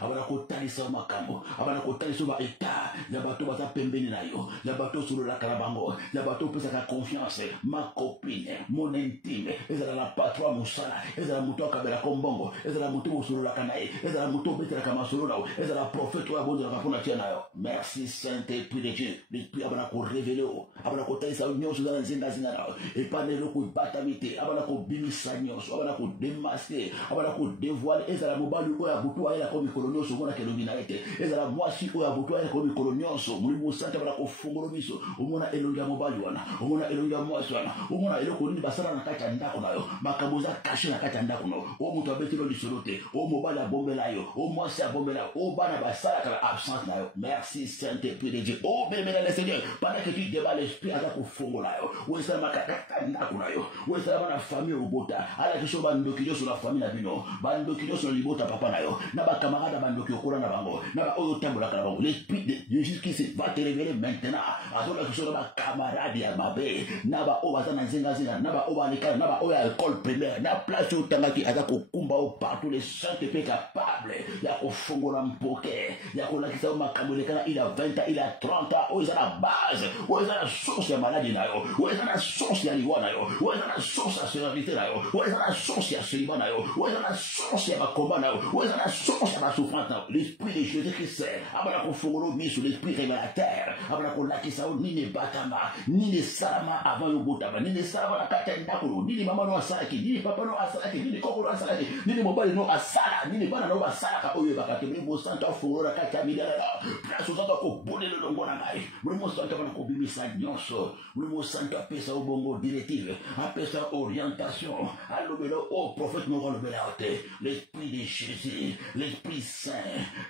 abana ko talisa makambo abana ko talisa ba état ya bato baza pembeni na yo ya bato solo la kalabango ya bato pesa ka confiance ma copine mon intime ezala la patron musala ezala muto akabela kombongo ezala muto solo la kanae ezala muto betela kama solo la ezala prophète wa bonzo la pona tia na yo merci Saint-Esprit de Dieu l'esprit abana ko révéler abana ko talisa nyonso za nzinga zinga na et pas ne ko batamite abana ko bimisa nyonso abana ko démasquer abana ko dévoiler ezala mobali ko ya butu la comme colonioso mona ke lobina ete ezala mwasi o ya butu ya comme colonioso mulimu sante bala ko fungolo miso omona elonga mobali wana omona elonga mwasi wana omona eloko nini basala na kati ya ndako na yo makambo za caché na kati ya ndako no o mutu abetelo lisolo te o mobali abombela yo o mwasi abombela o bana basala kala absence na yo merci Saint-Esprit de Dieu o bemela le Seigneur pendant que tu débats l'esprit aza ko fungola yo o esala makata ndako na yo o esala bana famille obota ala kisho bandoki yo sur la famille na bino bandoki yo sur libota papa na yo na ba camarade bandoki okora na bango na ba oyo tambola kala bango l'esprit de Jésus qui se va te révéler maintenant azola kisho ba camarade ya mabe na ba o bazana nzinga zinga na ba o balikala na ba o ya école primaire na place o tangaki aza ko kumba o partout les saints pe capable ya ko fungola mpoke ya ko lakisa makambo lekala il a 20 ans il a 30 ans o ezala base o ezala source ya maladie na yo o ezala source ya liwa na yo o ezala source ya sérénité na yo o ezala source ya célibat na yo o ezala source ya combat na yo o ezala source ya souffrance na l'esprit de Jésus-Christ abana ko fongolo miso l'esprit révélateur abana ko lakisa ni ne batama ni ne salama avant yo botama ni ne salama na kata ndako ni mama no asalaki ni papa no asalaki ni koko no asalaki ni mobali no asala ni bana no basalaka oyo bakate mo santo fongolo na kata midala place ozo ko bonelo longo na ngai mo santo bana ko bimisa nyonso mo santo apesa obongo directive apesa orientation alobelo au prophète no alobela ote l'esprit de Jésus l'esprit saint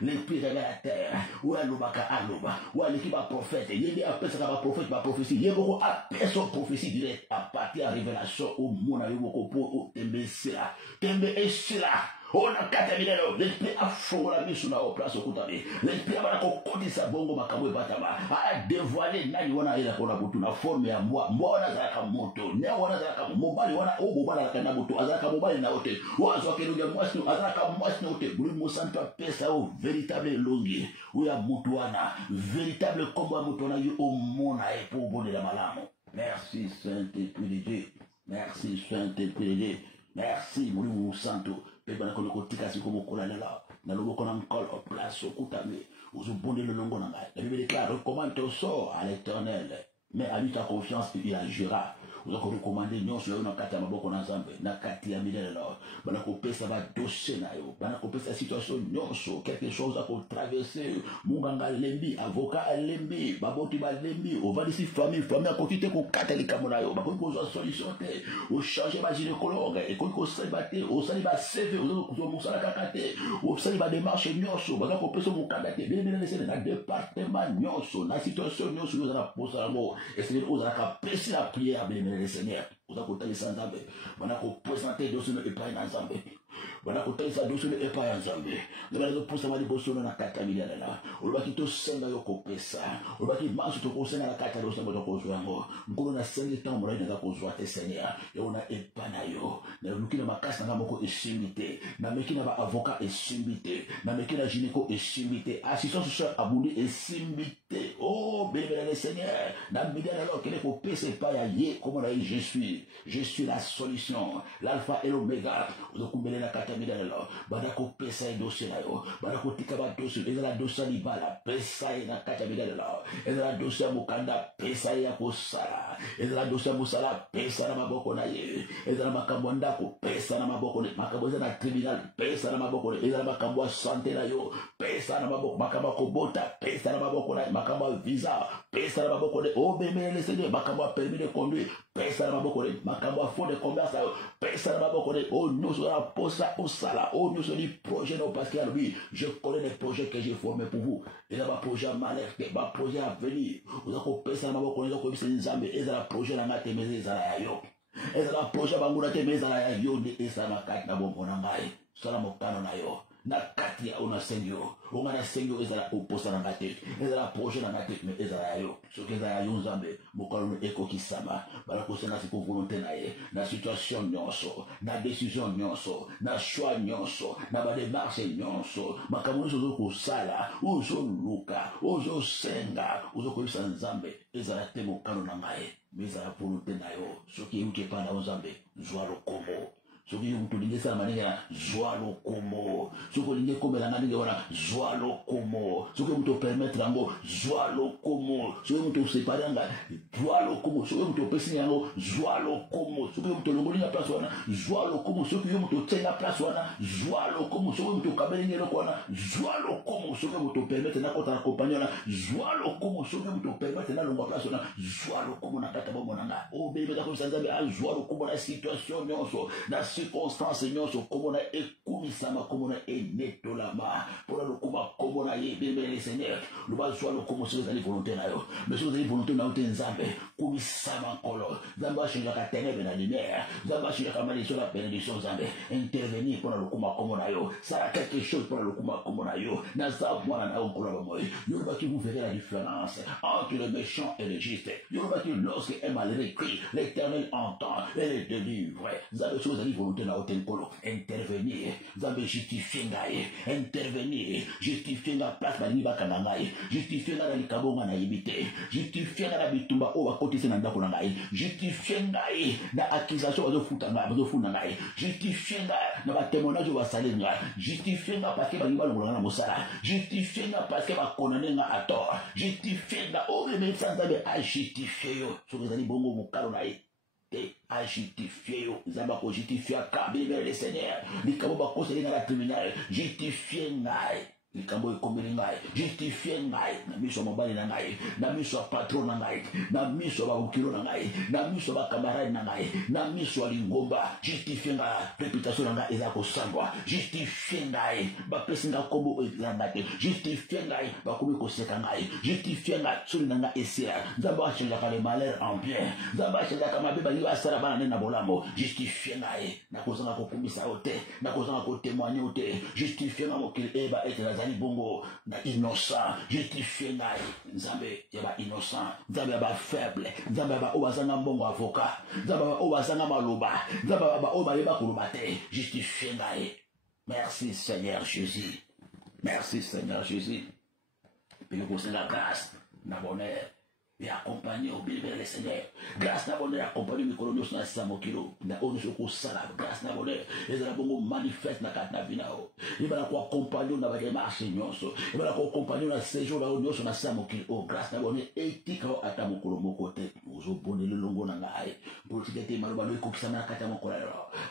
l'esprit révélateur ou alobaka aloba ou aliki ba prophète yende apesa ka ba prophète ba prophétie yebo apesa prophétie direct à partir de révélation au mona yoko po tembe sera tembe esira on a katamilelo l'esprit a fongola miso na o place okutami l'esprit a bana ko kodisa bongo makambo batama a dévoiler nani wana ila kona butu na forme ya mbona za ka moto ne wana za ka mobali wana o bobala kana butu azaka mobali na hotel wazo keluga mwasi azaka mwasi na hotel buli musanto pesa o véritable longi ou ya mutu wana véritable combat mutu na yo o mona e po bonela malamu Merci Saint-Esprit de Dieu. Merci Saint-Esprit de Dieu. Merci Moulou Santo. Pebana kono kotika si komo kola na lobo kona nkolo place okutame. Uzubonde le longo na ngai. La Bible déclare recommande ton sort à l'Éternel. Mais à lui ta confiance il agira. Vous avez recommandé non sur une carte à maboko na zambe na kati ya milele là. Bana ko pesa ba dossier na yo. Bana ko pesa situation nyonso quelque chose à pour traverser. Munganga lembi avocat lembi baboti ba lembi on va ici famille à côté ko katali kamona yo. Ba ko ko solution te. O changer ba gynécologue et ko célibataire o sali ba CV o ko musala kakate. O sali ba démarche nyonso bana ko pesa mo kandate. Bien laisser na département nyonso na situation nyonso yo za posa mo. Et c'est aux à presser la prière bien Seigneur. Vous avez côté sans Zambé. Vous avez présenté dossier et pas en Zambé. Vous avez côté ça dossier et pas en Zambé. Vous avez pour ça mal dossier na kata miliana là. Vous avez tout senga yo kopesa. Vous avez manso to kosenga na kata dossier mo to kozwango. Ngolo na senga temps mo na kozwa te Seigneur. Et on a epana yo. Na lukina makasi na moko esimbité. Na mekina ba avocat esimbité. Na mekina gynéco esimbité. Assistance sociale aboundi esimbité. Oh, bénévole Seigneur. Na miliana alors qu'elle est kopesa pas ya ye comme je suis la solution, l'alpha et l'oméga. Vous avez la catamina là, Badako pesa et dossier là, Badako tikaba dossier, et la dossier libala, pesa et la catamina là, et la dossier mukanda, pesa et akosala, et la dossier musala, pesa na maboko na ye, et la makambonda ko pesa na maboko ne, makamboza na tribunal, pesa na maboko ne, et la makambo santé na yo, pesa na maboko, makambo kobota, pesa na maboko na, makambo visa, pesa na maboko ne, oh bébé le Seigneur, makambo permis de conduire. Pesa na maboko ne makambo fond de commerce pesa na maboko ne oh nous sur la posa au sala oh nous sur les projets non parce qu'il lui je connais les projets que j'ai formés pour vous et là ma projet malheur ma projet à venir vous avez pesa na maboko ne ko bisa nzambe et là projet na ngate meze za yo et là projet bangura te meza ya yo ni esa makati na bombo na ngai sala mokano na yo na kati ya una sengyo unga na sengyo ezala oposa na ngate ezala projet na ngate mais ezala yo soki ezala yo nzambe mokolo eko kisama bala kosenga siko volonté na ye na situation nyonso na décision nyonso na choix nyonso na ba démarche nyonso makambo nyonso kozala ozo luka ozo senga ozo koyisa nzambe ezala te mokolo na ngai mais ezala volonté na yo soki euke pa na nzambe zwa lokomo soki mutulinge sala maninga na zwa lokomo soki olinge komela nga ndenge wana zwa lokomo soki mutu permettre yango zwa lokomo soki mutu osepare yanga zwa lokomo soki mutu opesi yango zwa lokomo soki mutu olongolinga place wana zwa lokomo soki yo mutu otienga place wana zwa lokomo soki mutu okabelinga eloko wana zwa lokomo soki mutu permettre nakota na kompagnie wana zwa lokomo soki mutu permettre nalongwa place wana zwa lokomo na kata bombo nanga obeyebeka komisa nzambe azwa lokomo na situation nyonso na circonstance nyonso komona ekumisama komona enetolama pona lokuma komona ye bébé Seigneur le bazwa lokomo soki ezali volonté na yo mais soki ezali volonté na yo te nzambe kumisama nkolo nzambe achangeaka ténèbre na lumière nzambe achangeaka malédiction na bénédiction nzambe intervenir pona lokuma komona yo sala quelque chose pona lokuma komona yo naza mwana na yo nkolo bamoyi yolobaki vous verrez la différence entre le méchant et le juste yolobaki lorsque un malheureux crie l'Éternel entend et le délivre nzambe soki ezali volonté na yo te nkolo intervenir nzambe justifie ngai intervenir justifie nga place balingi bakanga ngai justifie nga na likambo nga nayebi te justifie nga na bitumba oyo bakotisi na ndako na ngai justifie ngai na accusation bazofunda ngai justifie nga na batémoignage oyo basali nga justifie nga parce que balingi balongolanga na mosala justifie nga parce que bakondane nga à tort justifie nga oyo emeisa nzambe ajustifie yo soki ezali bongo mokalo na ye te a justifié yo nzambe akojustifie aka bébé Seigneur likambo bakoseli nga na tribunal justifie ngai likambo ekombeli ngai justifie ngai na miso ya mobali na ngai na miso ya patron na ngai na miso ya babokilo na ngai na miso ya bakamarade na ngai na miso ya lingomba justifie ngai réputation na ngai eza kosambwa justifie ngai bapesi nga kombo oyo eza ngai te justifie ngai bakomi koseka ngai justifie ngai soni na ngai esila nzambe achangeaka le malheur en bien nzambe achangeaka mabe balingi basala bana nde na bolambo justifie ngai nakozanga kokumisa yo te nakozanga kotémoigne yo te justifie nga mokili eyeba ete nazali bongo na innocent justifie ngai nzambe ya ba innocent nzambe ya ba faible nzambe ya ba oyo bazanga mbongo avocat nzambe ya ba oyo bazanga maloba nzambe ya ba oyo bayeba koloba te justifie ngai merci Seigneur Jésus merci Seigneur Jésus pele kosenga grâce na bonheur et accompagner au bien le Seigneur. Grâce na bonheur accompagner mikolo nyonso na samokilo na ono soko sala grâce na bonheur ezala bongo manifeste na kati na vinao ibala ko accompagner na ba démarche nyonso ibala ko accompagner na séjour na nyonso na samokilo grâce na bonheur etika ata mokolo moko te ozo bonele longo na ngai politique te maloba lo ekokisa na kati ya mokolo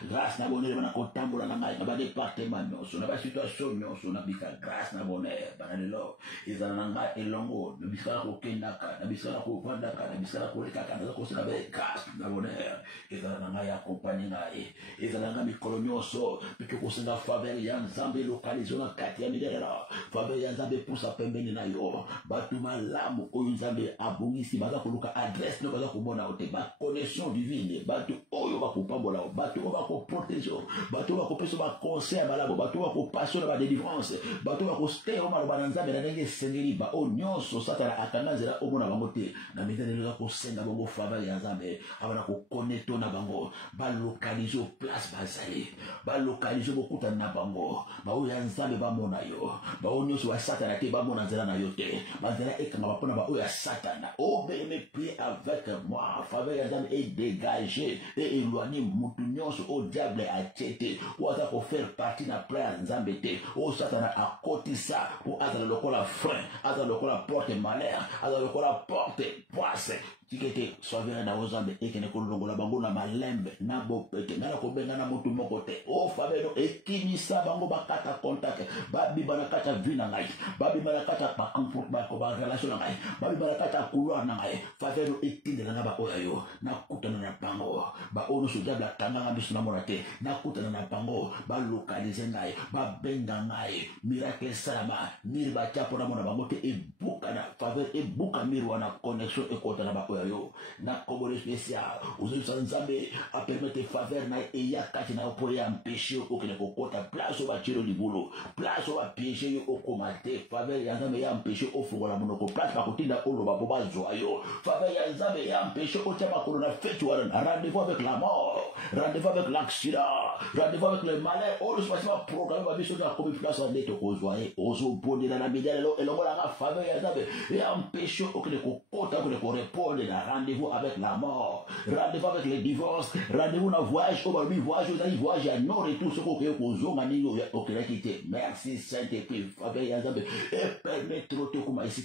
grâce na bonheur bana ko tambola na ngai na ba département nyonso na ba situation nyonso na bika grâce na bonheur bana lelo ezala na ngai elongo na bika ko kendaka na bika ko vandaka na bika ko lekaka na ko sala be grâce na bonheur ezala na ngai accompagner ngai ezala na mikolo nyonso pike ko senga faveur ya nzambe localisé na kati ya midela faveur ya nzambe pusa pembeni na yo batu malamu oyo nzambe abungisi baza koluka adresse no baza komona ote ba connexion divine batu oyo bakopambola batu oyo bakoprotéger batu oyo bakopesa ba conseil malamu batu oyo bakopassion na ba délivrance batu oyo bakostay o maloba na nzambe na ndenge esengeli ba o nyonso satana akanga nzela omona bango te na midele eza kosenga bango faveur ya nzambe abana kokoneto na bango balokalize place bazali balokalize bokutana na bango baoyo ya nzambe bamona yo baoyo nyonso ya satana te bamona nzela na yo te banzela ekanga bapona baoyo ya satana obeme prie avec moi faveur ya nzambe est dégagée et éloigné mutu nyonso o diable atie te o aza kofaire partie na plan ya nzambe te o satana akotisa po azala lokola frein azala lokola porte malheur azala lokola porte poisse tikete soavera na ozambe ekene kolongola bango na malembe na bopete ngana kobenga na mutu moko te o faveno ekimisa bango bakata contact babiba na kata vie na ngai babiba na kata ba comportement ko ba relation na ngai babiba na kata couloir na ngai faveno etindela na ba oyo na kutana na bango ba ono so diable tanga nga biso na mona te na kutana na bango ba localiser ngai ba benga ngai miracle salama miri ba chapo na mona bango te ebuka na faveur ebuka miri wana connexion ekota na ba yo na kombo spécial uzu sanzambe a permettre faveur na eya kati na po ya mpêché o kene kokota place ba tiro libolo place ba piéger yo okomate faveur ya nzambe ya mpêché o fungola monoko place ba kotinda oloba bo bazwa yo faveur ya nzambe ya mpêché o tema ko na fête wala rendez-vous avec la mort rendez-vous avec l'accident rendez-vous avec le malheur o le spécial programme ba biso na komi place ba neto kozwa e ozo bonela na midele lo elongola nga faveur ya nzambe ya mpêché o kene kokota ko ko répondre rendez-vous avec la mort, rendez-vous avec les divorces, rendez-vous dans le voyage, au bas voyage, vous allez voyager à nord et tout ce qu'on fait aux hommes, à quitter. Merci Saint-Esprit, faveur Yazambe, et permettre au comme ici,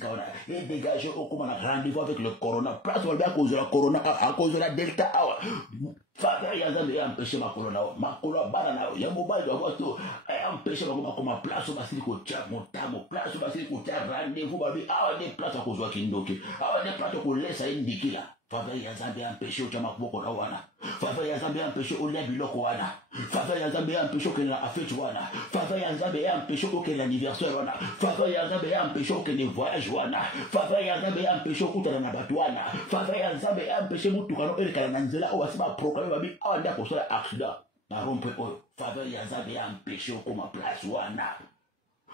et dégager au comme rendez-vous avec le corona. Place à cause de la corona, à cause de la delta. Faveur Yazambe, et empêcher ma corona, banana, il y a un mobile de voiture, et empêcher ma place au basilico, mon tamo, place au basilico, rendez-vous, des places à cause de Kindoki, des places qu'on laisse à indiquer là. Faveur ya Nzambe empêché au chama kuboko na wana. Faveur ya Nzambe empêché au lebi loko wana. Faveur ya Nzambe empêché au kena afet wana. Faveur ya Nzambe empêché au kena anniversaire wana. Faveur ya Nzambe empêché au kena voyage wana. Faveur ya Nzambe empêché au kutana na batu wana. Faveur ya Nzambe empêché mutu kano elekala na nzela o wasiba proclamer babi awanda ko sola accident. Na rompe o faveur ya Nzambe empêché au koma place wana.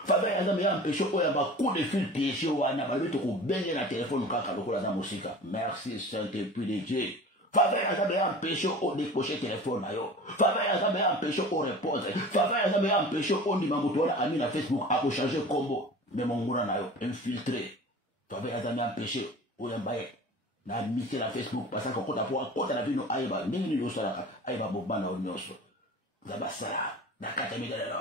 Faveur ya Nzambe empêché oya ba coup de fil piégé wana ba luto ko benga na téléphone kaka lokola na musika. Merci Saint-Esprit de Dieu. Faveur ya Nzambe empêché o décocher téléphone na yo. Faveur ya Nzambe empêché o répondre. Faveur ya Nzambe empêché o ndima mutu wana ami na Facebook a ko changer combo mais monguna na yo infiltré. Faveur ya Nzambe empêché oya mbaye na mité na Facebook parce que kota po kota na bino aiba ningi yo sala aiba bobana onyoso. Zabasala na kata midelo.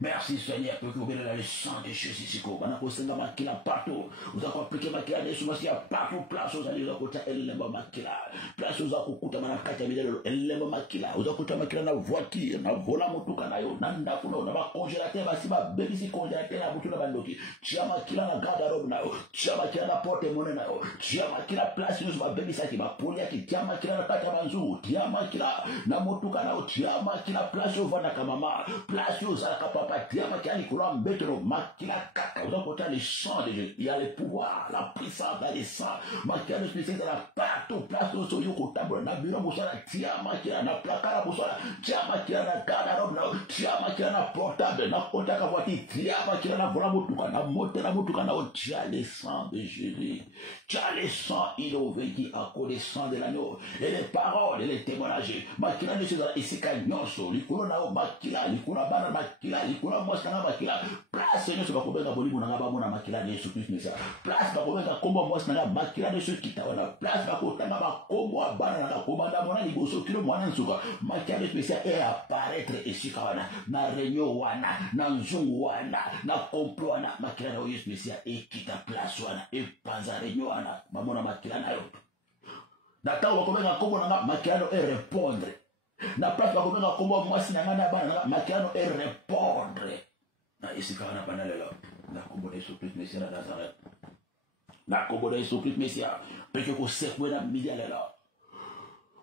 Merci Seigneur pour que vous venez dans le sang de Jésus ici. Vous avez makila partout. Vous avez appliqué makila des sources partout. Place aux alliés, vous avez élément makila. Place aux akukuta manakata midelo élément makila. Vous avez makila na voiture, na vola motuka na yo, na ndafuno, na ba congélateur, ba si ba belisi congélateur na butu na bandoki. Tia makila na garde-robe na yo. Tia makila na porte-monnaie na yo. Tia makila place nous ba belisa ki ba polia ki tia makila na kata banzu. Tia makila na motuka na yo. Tia makila place au vana kamama. Place aux alakapa vous avez le sang de Dieu. Il y a le pouvoir, la puissance dans le sang. Makia le spécial la partout, place au soyo comptable, na bureau boussala, tia makia na placard boussala, tia makia na garde-robe, tia makia na portable, na contact à voiture, tia makia na vola motuka, na moto na motuka na tia le sang de Jésus. Tia le sang innové qui a cause le sang de l'agneau. Et les paroles et les témoignages. Makia ne se donne ici qu'à nyonso, l'ikolo na o makila, l'ikolo bana makila, likolo mwasi nanga makila place nyonso bakobenga bolimo nanga bamona makila na Yesu Kristo Mesiya place bakobenga kombo mwasi nanga makila na Yesu kita wana place bakotanga bakombo abana nanga komanda mona liboso kilo mwana nsuka makila na Yesu Mesiya e apparaître esika wana na réunion wana na nzungu wana na complot wana makila na Yesu Mesiya ekita place wana epanza réunion wana bamona makila na yo na tango bakobenga kombo nanga makila no e répondre na place bakobenga kombo mwasi nanga na bana nanga makila no e répondre na esika wana bana lelo na kombo na Yesu Kristo Mesiya na Nazareth na kombo na Yesu Kristo Mesiya peke ko sekwe na media lelo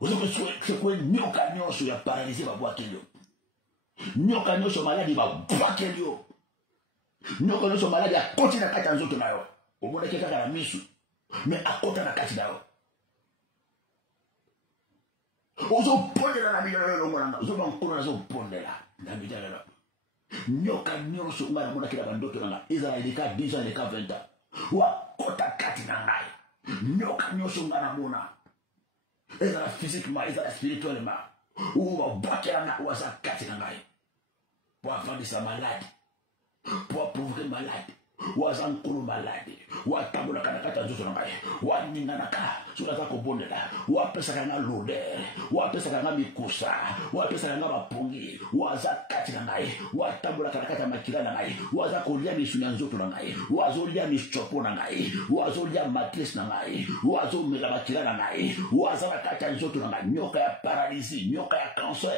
ozo sekwe nyoka nyonso ya paralysie babwakelio nyoka nyonso maladi babwakelio nyoka nyonso maladi akoti na kati ya nzoto na yo omonaki kaka na misu me akota na kati na yo ozopondela na media lelo ngona ozoba nkolo nazopondela na media lelo nyoka nyonso nga namonaki na bandoto na nga ezala eleka 10 ans eleka 20 ans wakota kati na ngai nyoka nyonso nga namona ezala physiquement ezala spirituellement wabakela nga waza kati na ngai po avandisa malade po aprovoke malade waza nkolo malade watambolaka na kati ya nzoto na ngai waninganaka soki aza kobondela wapesaka nga loder wapesaka nga mikusa wapesaka nga bapongi waza kati na ngai watambolaka na kati ya makila na ngai waza kolia misuni ya nzoto na ngai wazolia misopo na ngai wazolia matrice na ngai wazomela makila na ngai waza na kati ya nzoto na ngai nyoka ya paralysie nyoka ya cancer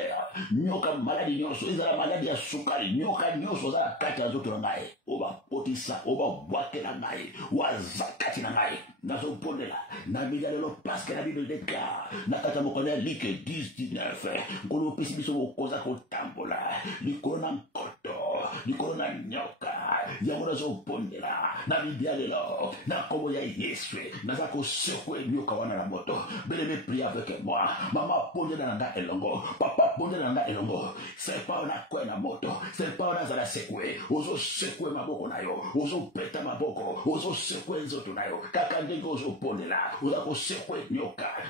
nyoka maladi nyonso ezala maladi ya sukari nyoka nyonso oza na kati ya nzoto na ngai obakotisa obabwakela ngai waza kati na ngai nazopondela na media lelo paske na bible deka na kati ya mokolo ya like 10-19 nkolo opesi biso bokoza kotambola likolo na nkoto likolo na nyoka yango nazopondela na media lelo na kombo ya Yesu naza kosekwe nyoka wana na moto beleme prie avec moi mama pondela na nga elongo papa pondela na nga elongo sepa na kwe na moto sepa na zala sekwe ozo sekwe maboko na yo ozo peta maboko ozo sekwe nzoto na yo kaka ndenge ozo pondela oza kosekwe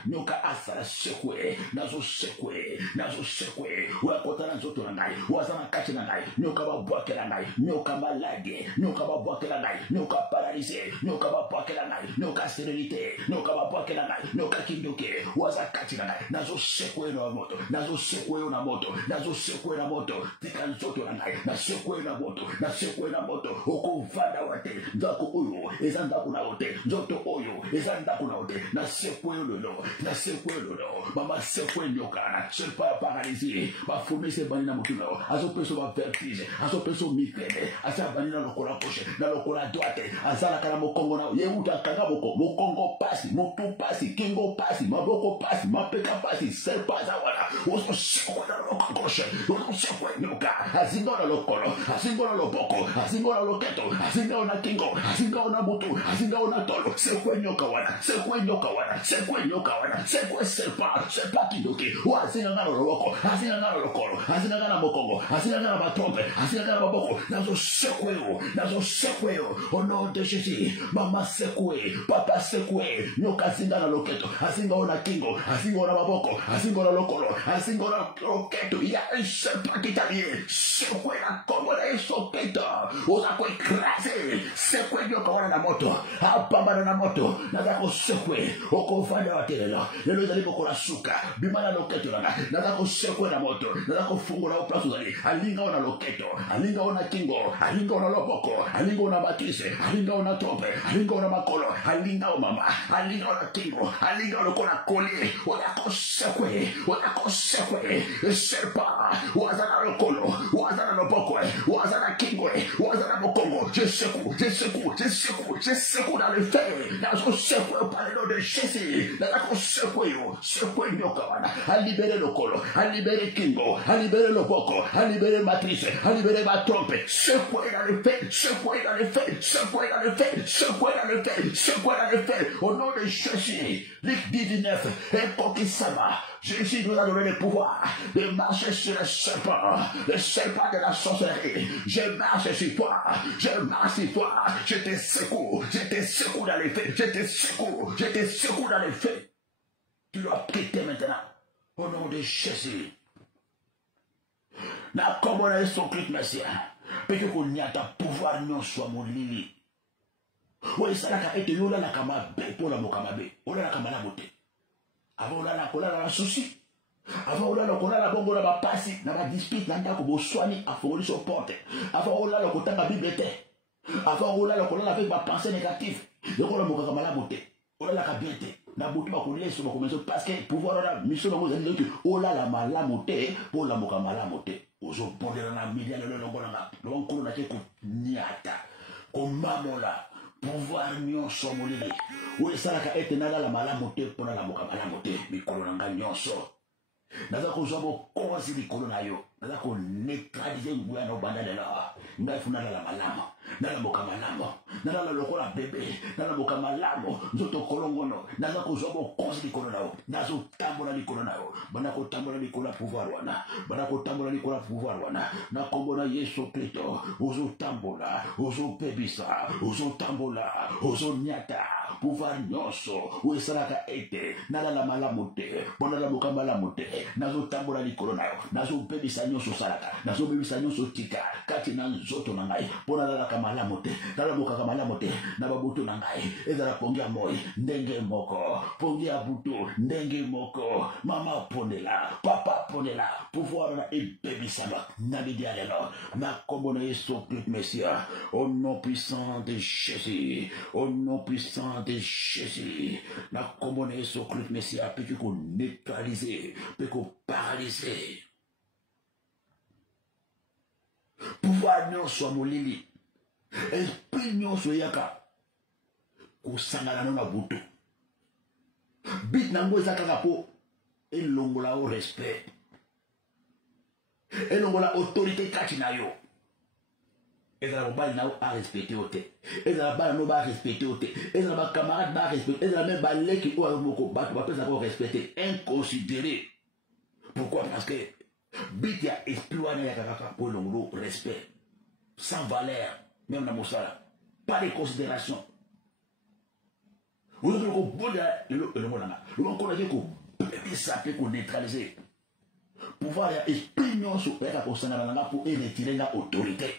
nyoka asala sekwe nazo sekwe wakota na nzoto na ngai waza na kati na ngai nyoka babwakela ngai nyoka malade nyoka babwakela ngai nyoka paralysie nyoka babwakela ngai nyoka sérénité nyoka babwakela ngai nyoka kindoke waza kati na ngai nazo sekwe na moto nazo sekwe na moto nazo sekwe na moto tika nzoto na ngai na sekwe na moto okovanda wate ndako oyo eza ndako na ote nzoto oyo eza ndako na ote na sekwe lolo mama sekwe nyoka sepa ya paralysie bafumise bani na mokino azopeso ba vertige azopeso mikrebe asa bani na lokola gauche na lokola droite azala kana mokongo na yebuta kanga mokongo pasi motu pasi kingo pasi maboko pasi mapeka pasi sepa za wala oso sekwe na lokola gauche oso sekwe nyoka azinga na lokolo azinga na loboko azinga na loketo azinga na kingo azinga na butu azinga na tolo sekwe nyoka wana sekwe sepa kidoke azinga na loboko azinga na lokolo azinga na mokongo azinga na batombe azinga na baboko nazo sekwe au nom de Jésus mama sekwe papa sekwe nyoka azinga na loketo azinga na kingo azinga na baboko azinga na lokolo azinga na loketo ya sepa kitalie sekwe na kombo na esoketa oza kuekrase sekwe nyoka wana na moto apambana na moto naza kosekwe okofanda watelelo lelo ezali bokola suka bima na loketo naza kosekwe na moto naza kofungola place ozali alinga ona loketo alinga ona kingo alinga ona loboko alinga ona matise alinga ona tope alinga ona makolo alinga ona mama alinga ona kingo alinga ona kola kolie ona kosekwe sepa wazana lokolo wazana loboko wazana kingo wazana mokongo je secoue dans le feu nazo sekwe par le nom de Jésus nazo sekwe nyoka wana a libérer lokolo a libérer kingo a libérer loboko a libérer matrice a libérer ma trompe sekwe dans le feu au nom de Jésus Luc 19 et Kokisama Jésus nous a donné le pouvoir de marcher sur le serpent de la sorcellerie. Je marche sur toi, je te secoue dans les faits, je te secoue dans les faits. Tu dois quitter maintenant, au nom de Jésus. Na kombo na Yesu Kristo Mesiya. peke konyata pouvoir nyonso mon lili oyo esalaka ete yo olalaka mabe mpo olamoka mabe olalaka malamu te avant olala kolala na susi avant olala kolala bongo na bapasi na badispute na ndako boswani afongoli so porte avant olala kotanga bible te avant olala kolala avec bapensée négative yo kolamokaka malamu te olalaka bien te na butu bakoleso bakomeso parce que pouvoir ona mission bango ezali loki olala malamu te mpo olamoka malamu te ozobondela na milia lelo longonanga loba nkolo na te konyata komamola pouvoir nyonso molili oyo esalaka ete nalala malamu te mpo nalamoka malamu te mikolo na ngai nyonso naza kozwa bokonzi likolo na yo naza koneutralize nguya na obanda lelo ngai fu nalala malamu nalamoka malamu nalala lokola bebe nalamoka malamu nzoto kolongono naza kozwa bokonzi likolo na yo nazotambola likolo na yo banda kotambola likolo ya pouvoir wana banda kotambola likolo ya pouvoir wana na kombo na Yesu Kristo ozotambola ozopebisa ozotambola ozonyata pouvoir nyonso oyo esalaka ete nalala malamu te mpo nalamoka malamu te nazotambola likolo na yo nazopebisa nyonso osalaka nazobebisa nyonso tika kati na nzoto na ngai mpo nalalaka malamu te nalamokaka malamu te na babutu na ngai ezala pongi ya moi ndenge moko pongi ya butu ndenge moko mama pondela papa pondela pouvoir na ebebisama na bidia lelo na kombo na Yesu Christ Messia au nom puissant de Jésus au nom puissant de Jésus na kombo na Yesu Christ Messia pe ko neutraliser pe ko paralyser pouvoir nyonso molili esprit nyonso yaka kosangana na butu bit nango eza kaka po elongola o respect elongola autorité kati na yo ezala mobali na yo arespecte yo te ezala bana no barespecte yo te ezala bacamarade barespecte ezala même baleki oyo moko bato bapesaka o respecte inconsidéré. Pourquoi? Parce que bit ya esprit wana yaka kaka po elongolo respect sans valeur même na mosala pas de considération oyo ko boda lelo elongo nanga lelo ko na ko pebisa pe ko neutraliser pouvoir ya esprit nyonso yaka ko sangana nanga po retirer la autorité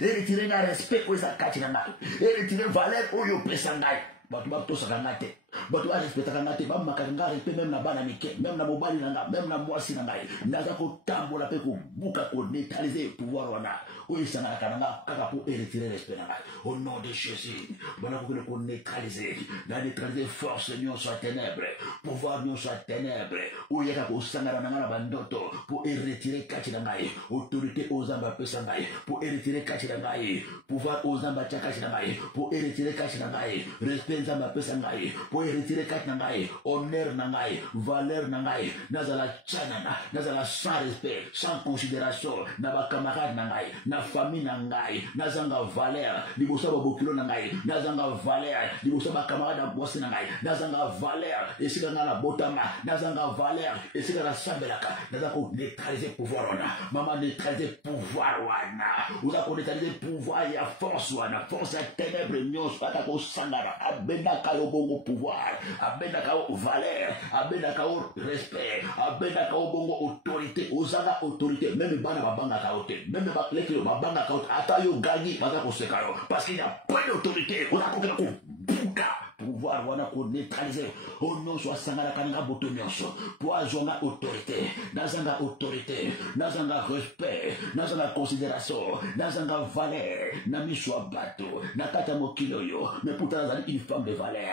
retirer la respect ko sa kati nanga retirer valeur oyo pesa ngai bato batosaka nga te bato barespectaka nga te bamakaka nga respect même na bana mike même na mobali na nga même na mwasi na ngai naza kotambola mpe kobuka koneutralize pouvoir wana oyo esanganaka na nga kaka po eretirer respect na ngai au nom de Jésus bana kokende koneutralize na neutralize force nyonso ya ténèbre pouvoir nyonso ya ténèbre oyo yaka kosangana na nga na bandoto po eretirer kati na ngai autorité oyo Nzambe apesa ngai po eretirer kati na ngai pouvoir oyo Nzambe atia kati na ngai po eretirer kati na ngai respect Nzambe apesa ngai po retirer kati na ngai honneur na ngai valeur na ngai nazala tsanana nazala sans respect sans considération na bacamarade na ngai na famille na ngai nazanga valeur liboso babokilo na ngai nazanga valeur liboso bacamarade na bosi na ngai nazanga valeur esika nga na botama nazanga valeur esika na sambelaka nazaka neutraliser pouvoir wana mama neutraliser pouvoir wana uza ko neutraliser pouvoir ya force wana force ya ténèbre nyonso ata ko sangara abendaka yo bongo pouvoir abendaka o valeur abendaka o respect abendaka o bongo autorité ozanga autorité même bana babangaka o te même bakleki babangaka o ata yo gagné baza koseka yo parce qu'il y a pas d'autorité on a kokela ko buka pouvoir wana ko neutraliser au nom soit sangala kananga boto nyonso po azonga autorité nazanga respect nazanga considération nazanga valeur na miswa bato na kata mokilo yo mais pourtant nazali une femme de valeur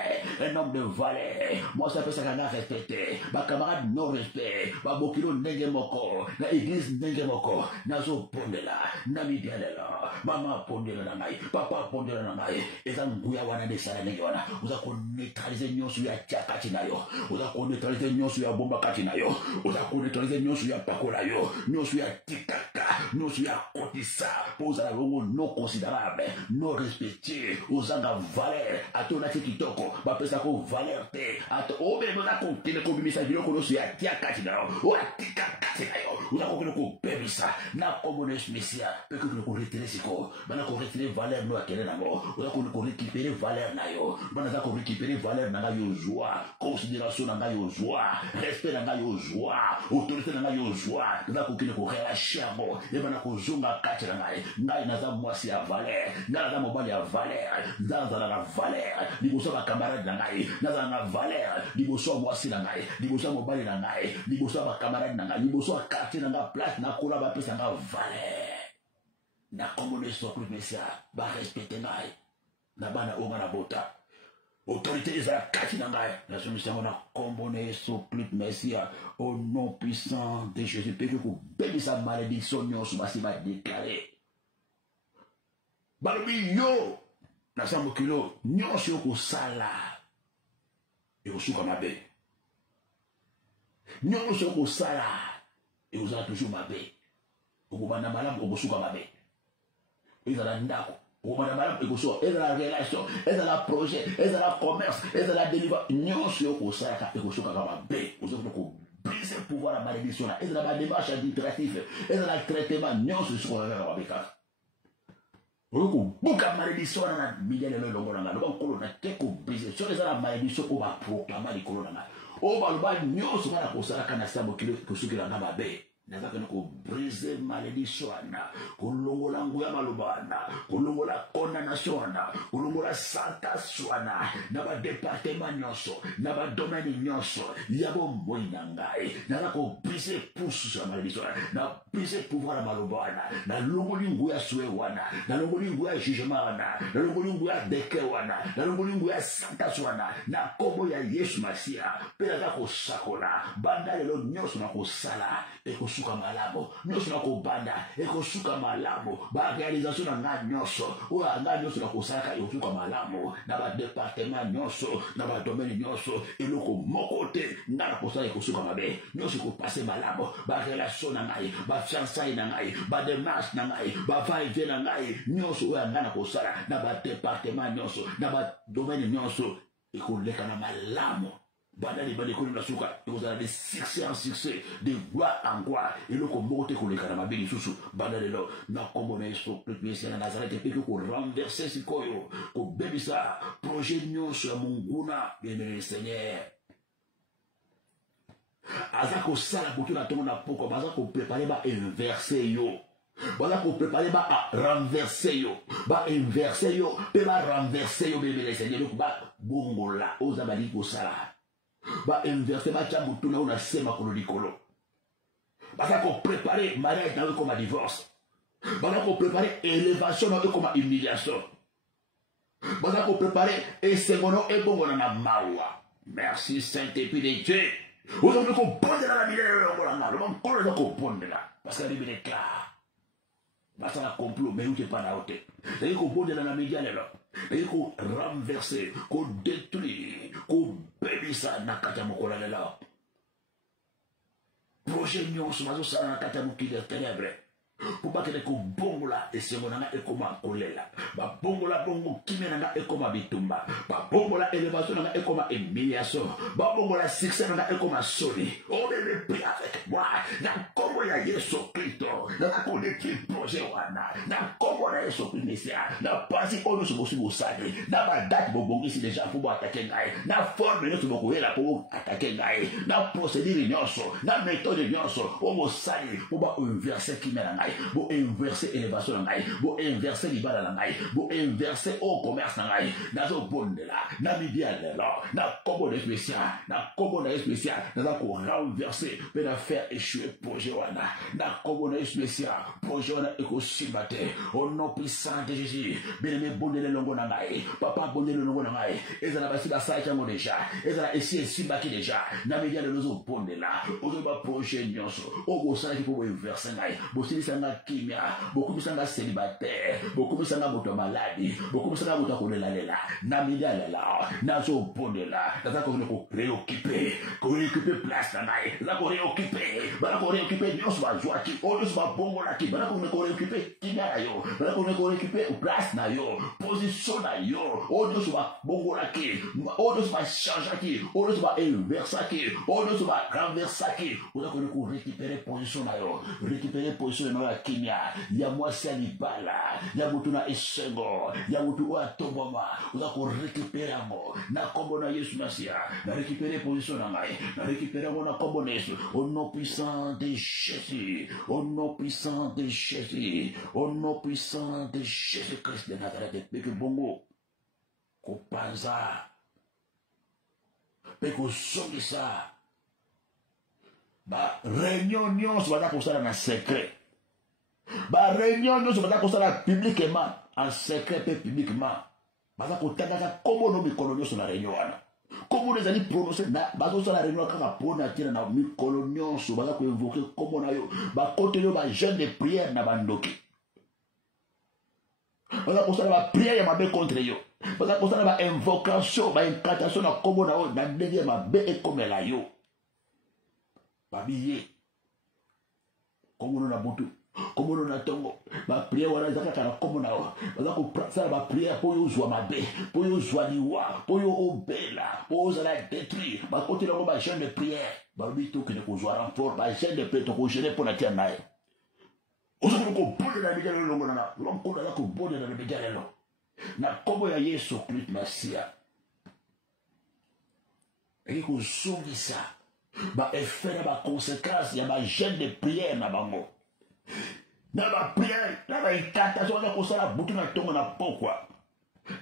un homme de valeur moi ça peut ça kanga respecter ba camarade non respect ba bokilo ndenge moko na église ndenge moko nazo pondela na midialela mama pondela na ngai papa pondela na ngai eza nguya wana de sala ndenge wana uza ko neutraliser nyonso ya kati na yo uza ko neutraliser nyonso ya bomba kati na yo uza ko neutraliser nyonso ya pakola yo nyonso ya tikaka nyonso ya kotisa poza la bongo non considérable non respecté uzanga valeur atona kitoko ba pesa ko valeur te ato obe na ko tene ko bimisa biloko nyonso ya kati na yo o tikaka na yo uza ko ko bebisa na communist messia pe ko retirer siko bana ko retirer valeur no akele na mo uza ko récupérer valeur na yo bana za ko qu'on récupère valeur dans la joie, considération dans la joie, respect dans la joie, autorité dans la joie, dans qu'on kine ko relâcher bon, et bana ko zonga kati dans ngai naza mwasi ya valeur, naza mobali ya valeur, naza la valeur, liboso ba camarade dans ngai, naza na valeur, liboso mwasi dans ngai, liboso mobali dans ngai, liboso ba camarade dans ngai, liboso quartier dans la place na kola ba pesa nga valeur. Na commune so plus messia, ba respecter ngai. Na bana o ngana bota. Autorité des akati na ngai. La soumission na commune so plus messia au nom puissant de Jésus. Peut que béni sa malédiction nyonso basi ba déclarer. Balobi yo na sambo kilo nyonso ko sala. E osuka mabe. Nyonso ko sala. Et vous avez toujours ma baie. Vous avez malade, vous avez ma baie. Vous avez un ndako. Vous avez malade, vous avez la relation, vous avez le projet, vous avez le commerce, vous avez la délivrance. Nous sommes au Sahara et vous avez ma baie. Vous avez briser le pouvoir de la malédiction. Vous avez la démarche administrative, vous avez le traitement. Nous sommes au Sahara. Vous avez beaucoup de malédiction dans la millième de l'homme. Vous avez briser. Si vous avez la malédiction, vous avez proclamé les colonnes. O balba nyonso bana kosala kana sambo kilo kusukila na mabe nazaka ko briser malédiction na kolongola nguya malobana kolongola condamnation na kolongola santation na ba département nyonso na ba domaine nyonso yabo moina ngai nazaka ko briser pousse sa malédiction na briser pouvoir la malobana na longoli nguya suwe wana na longoli nguya jugement na longoli nguya deke wana na longoli nguya santation na kobo ya Yesu Masia pela ko sakola banda lelo nyonso na ko sala e ko suka malabo nyonso na ko banda e ko suka malabo ba réalisation na nga nyonso o nga nyonso na ko sala e ko suka malabo na ba département nyonso na ba domaine nyonso e loko mokote na ko sala e ko suka mabe nyonso ko passer malabo ba relation na ngai ba fiançailles na ngai ba démarche na ngai ba va-et-vient na ngai nyonso o nga na ko sala na ba département nyonso na ba domaine nyonso e ko leka na malamo. Bandali bande ko na suka et vous allez de succès en succès de gloire en gloire et le combote ko le karama bini susu bandali lo na komone so plus na Nazareth pe ko renverser ce koyo ko bebisa projet nyonso ya munguna bien Seigneur azako sala ko tuna tongo na poko bazako préparer ba inverser yo voilà qu'on prépare à renverser yo, ba inverser yo, pe ba renverser yo bébé Seigneur ba bongola ozabali ko sala. Ba inverser ba chambu tuna una sema kono dikolo. Ba ça qu'on préparer mariage dans comme divorce. Ba ça qu'on préparer élévation dans comme humiliation. Ba ça qu'on préparer et semono et bongola na mawa. Merci Saint-Esprit de Dieu. Vous avez qu'on pose dans la vie de l'homme, qu'on pose là parce que la Bible est claire. Parce que la complot, mais où tu pas la haute. C'est qu'on pose dans la média là. Et qu'on renverse, qu'on détruit, qu'on bébissa na katamokola là. Projet nyon sur ma ça na katamoki de ténèbres. Pour pas que les bongola et c'est mon et comme kolela. Ba bongola bongo kimena et comme bitumba. Ba bongola élévation et comme humiliation. Ba bongola succès et comme soli. On est pris avec moi. Na comme ya Yesu Kristo. Na connaître projet wana. Na comme ya Yesu Kristo. Na pasi ono so bosi bosali. Na ba date bongo ici déjà pour attaquer ngai. Na forme no so boko la pour attaquer ngai. Na procédure nyonso. Na méthode nyonso. O mo sali pour ba inverser kimena ngai. Bo inverser élévation na ngai, bo inverser libala na ngai, bo inverser au commerce na ngai, na zo bonde la, na media là, na combo de spécial, na combo de spécial, na ko renverser, pe na faire échouer projet wana, na combo de spécial, projet wana eko sibate, au nom puissant de Jésus, bien aimé bonde le longo na ngai, papa bonde le longo na ngai, ezala basi ba sa chango déjà, ezala esi sibaki déjà, na media le zo bonde la, o zo ba projet nyonso, o go sala ki po inverser ngai, bo silisa kimia, beaucoup de gens célibataires, beaucoup de gens moto maladi, beaucoup de gens moto kolela lela, na media lela, na zo bonde la, na ko ko préoccupé place na ngai, na ko réoccupé, bala ko réoccupé nyonso ba joie ki, o nyonso ba bongo la ki, bala ko réoccupé kimia yo, bala ko réoccupé place na yo, position na yo, o nyonso ba bongo la ki, o nyonso ba changer ki, o nyonso ba inverser ki, o nyonso ba renverser ki, o ko récupérer position na yo, récupérer position na yo kimia, ya moi mwasi ya libala ya mutu na esengo ya mutu oyo atombwama oza korekipere yango na kombo na Yesu Masia na récupérer position na ngai na récupérer yango na kombo na Yesu au nom puissant de Jésus au nom puissant de Jésus au nom puissant de Jésus-Christ de Nazareth peke bongo kopanza pe kozongisa ba réunion nyonso baza kosala na secret ba réunion nyonso baza kosala publiquement en secret pe publiquement baza kotangaka kombo no mikolo nyonso na réunion wana kombo ezali prononcé na bazosala réunion kaka mpona tina na mikolo nyonso baza koinvoke kombo na yo bakote yo ba jeune de prière na bandoki baza kosala ba prière ya mabe contre yo baza kosala ba invocation ba incantation na kombo na yo na ndenge ya mabe ekomela yo babiye kombo na butu kombo na tongo ba prière wana ezaka kala kombo na yo baza kosala ba prière po yo zwa mabe po yo zwa liwa po yo obela po ozala détruire bakote nango ba jeune de prière balobi tokende kozwa renfort ba jeune de prière tokogene mpona tia naye osokoki kobondela na bijala lelo longonana lonkondo aza kobondela na bijala lelo na kombo ya Yesu Kristo Masia eki kozongisa ba effet na ba conséquence ya ba jeune de prière na bango na ba prière na ba incantation baza kosala butu na ntongo na pokwa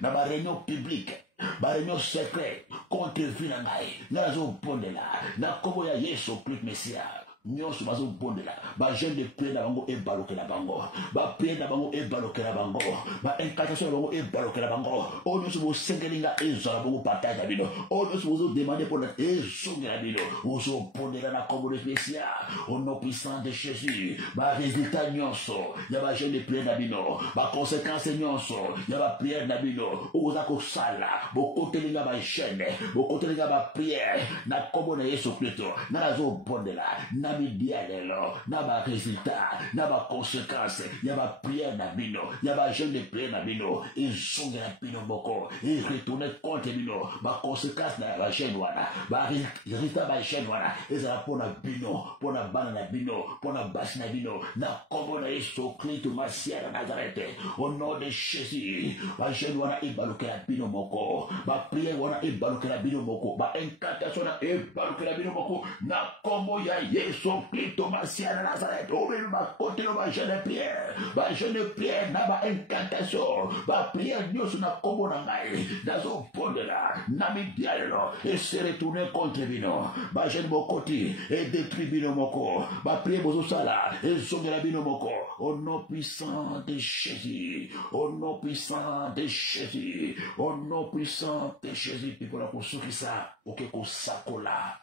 na ba réunion publique ba réunion secret contre vie na ngai nga nazobondela na kombo ya Yesu Kristo Masia nyonso bazobondela ba jeune de prière na bango ebalokela bango ba prière na bango ebalokela bango ba incantation na bango ebalokela bango oyo nyonso bosengelinga ezala bongo partage na bino oyo nyonso bozodemande mpona ezongela bino ozobondela na kombo de Mesia au nom puissant de Jésus ba résultat nyonso ya ba jeune de prière na bino ba conséquence nyonso ya ba prière na bino oza kosala bokotelinga ba jeune bokotelinga ba prière na kombo na Yesu Kristo na nazobondela na midia lelo na ba résultat na ba conséquence ya ba prière na bino ya ba jeune de prière na bino ezongela bino moko et retourner contre bino ba conséquence na ba jeune wana ba résultat ba jeune wana ezala pona bino pona bana na bino pona basi na bino na kombo na Yesu Kristo Masia na Nazareth au nom de Jésus ba jeune wana ebalokela bino moko ba prière wana ebalokela bino moko ba incantation na ebalokela bino moko na kombo ya Yesu Kristo Masia na Nazareth oubien ba côté ba jeune de prière na ba incantation ba prière nyonso na kombo na ngai nazobondela na midialelo et se retourner contre bino ba jeune bokoti et détruire bino moko ba prière bozosala ezongela bino moko au nom puissant de Jésus au nom puissant de Jésus au nom puissant de Jésus pikola kosukisa oke kosakola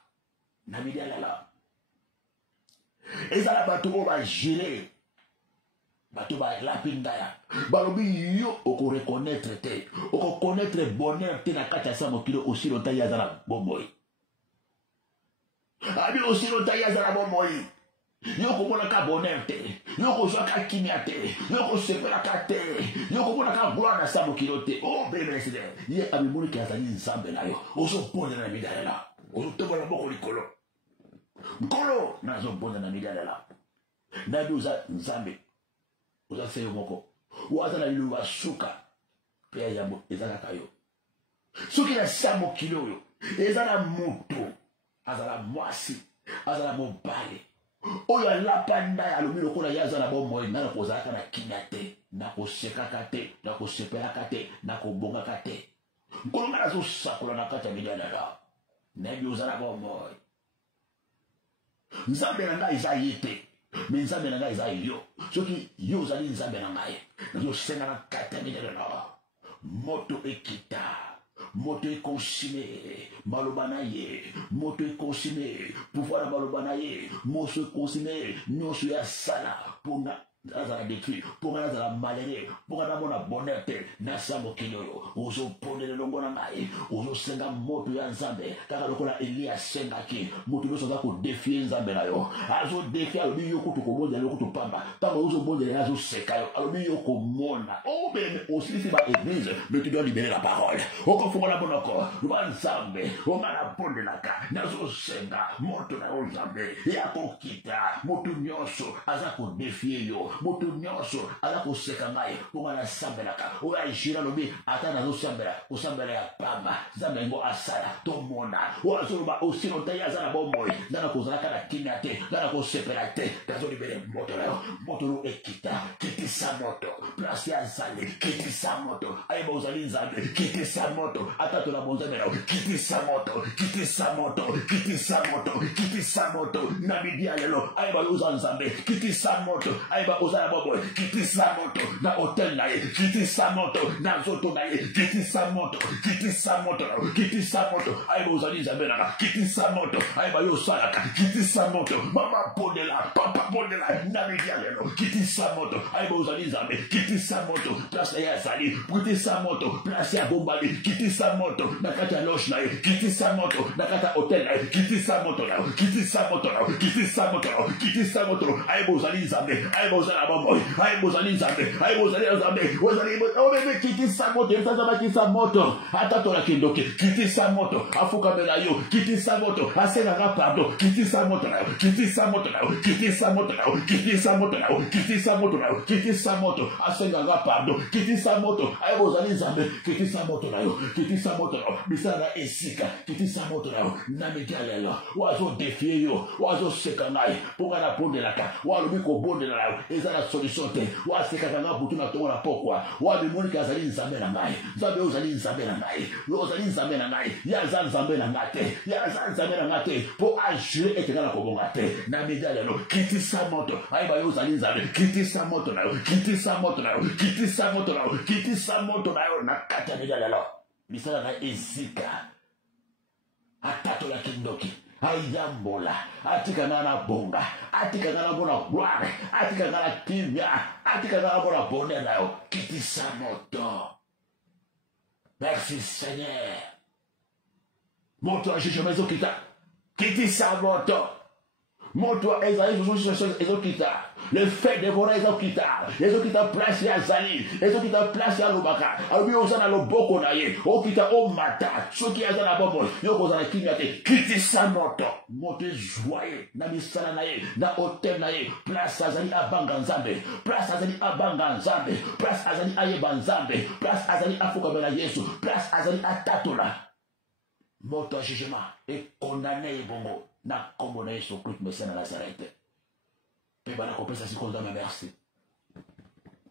na midialelo ezala bato oyo bagile bato balapindaya balobi yo okoreconnaître te okoconnaître bonheur te na kati ya sa mokili aussi longtemps ye aza na bomoi abi aussi longtemps ye aza na bomoi yo komonaka bonheur te yo kozwaka kimia te yo kosepelaka te yo komonaka gloire na sa mokili te o beneside ye abimoniki azali nzambe na yo ozobondela na midalela ozotombola moko likolo nkolo nazobonda na midalela nabi oza nzambe oza seyo moko waza na liluba suka mpe ya yambo eza kaka yo soki na sa mokili oyo eza na moto azala mwasi azala mobale oyo alapanda alobi lokola ye aza na bomoi nga na kozalaka na kimia te na kosekaka te na kosepelaka te na kobongaka te nkolo nga nazosakola na kati ya midalela nabi oza na bomoi nzambe na ngai eza ye te me nzambe na ngai eza yo soki yo ozali nzambe na ngai nazosenga na kati ya midalela moto ekita moto ekonsime maloba na ye moto ekonsime pouvoir na maloba na ye moso ekonsime nyonso ya sala mpona azala détruit mponga nazala malheureux mponga namona bonheur te nasa mokili oyo ozobondela elongo na ngai ozosenga moto ya nzambe kaka lokola Eli asengaki moto nyonso aza kodefie nzambe na yo azodefie alobi yo kutu kobondela yo kutu pamba ntango ozobondela azoseka yo alobi yo komona obene osilisi baeglise mais tu dois libérer la parole okofungola monoko loba nzambe onga nabondelaka nazosenga moto na yo nzambe ya kokita moto nyonso aza kodefie yo moto nyonso ala koseka ngai ponga na sambelaka oyo ajira lobi ata nazosambela kosambela ya pamba nzambe yango asala tomona oyo azoloba osino te ye aza na bomoi nza na kozalaka na kimia te nza na kosepela te nazolibele moto na yo moto no ekita kitisa moto place ya zale kitisa moto ayeba ozali nzambe kitisa moto ata tola bonzambe na yo kitisa moto kitisa moto kitisa moto kitisa moto na midi ya lelo ayeba oza nzambe kitisa moto ayeba oza na bomoi kitisa moto na hotel na ye kitisa moto na nzoto na ye kitisa moto kitisa moto kitisa moto ayeba ozali nzambe na kitisa moto ayeba yo salaka kitisa moto mama bondela papa bondela na midi ya lelo kitisa moto ayeba ozali nzambe kitisa moto place ya zali kitisa moto place ya bombali kitisa moto na kati ya loge na ye kitisa moto na kati ya hotel na ye kitisa moto na kitisa moto na kitisa moto na kitisa moto ayeba ozali nzambe ayeba ozali abomoy ayeba ozali nzambe ayeba ozali nzambe ozali obebe kitisa moto yemtaza bakisa moto ata tola kindoke kitisa moto afuka mela yo kitisa moto asenga pardon kitisa moto na kitisa moto na kitisa moto na kitisa moto na kitisa moto na kitisa moto asenga pardon kitisa moto ayeba ozali nzambe kitisa moto na yo kitisa moto na bisana na esika kitisa moto na yo na mejalelo wazo defie yo wazo seka ngai ponga na pondelaka walobi ko bondela na yo eza na solution te waseka kanga butu na tongo na pokwa wabi monika azali nzambe na ngai nzambe ozali nzambe na ngai yo ozali nzambe na ngai ya za nzambe na ngai te ya za nzambe na ngai te po ajure eteka na kobonga te na mejalelo kitisa moto ayeba yo ozali nzambe kitisa moto na yo kitisa moto na yo kitisa moto na yo kitisa moto na yo na kati ya mejalelo misala na ezika atato la kindoki ayambola atika na bonga atika na bona gloire atika na kimia atika na bona bonheur na yo kitisa moto. Merci Seigneur. Moto a jugé mais okita kitisa moto moto ezali ezokita le fait de voir ezokita place ya zali ezokita place ya lobaka alobi ozana loboko na ye okita o mata soki azana bobo yoko zana kimia te kitisa moto moto joyeux na misala na ye na hotel na ye place azali abanga nzambe place azali abanga nzambe place azali ayeba nzambe place azali afuka bela Yesu place azali atatola moto jugement et condamné bongo na kombo na Yesu Christ Messia na Nazareth. Pe bana kopesa siko nzambe merci.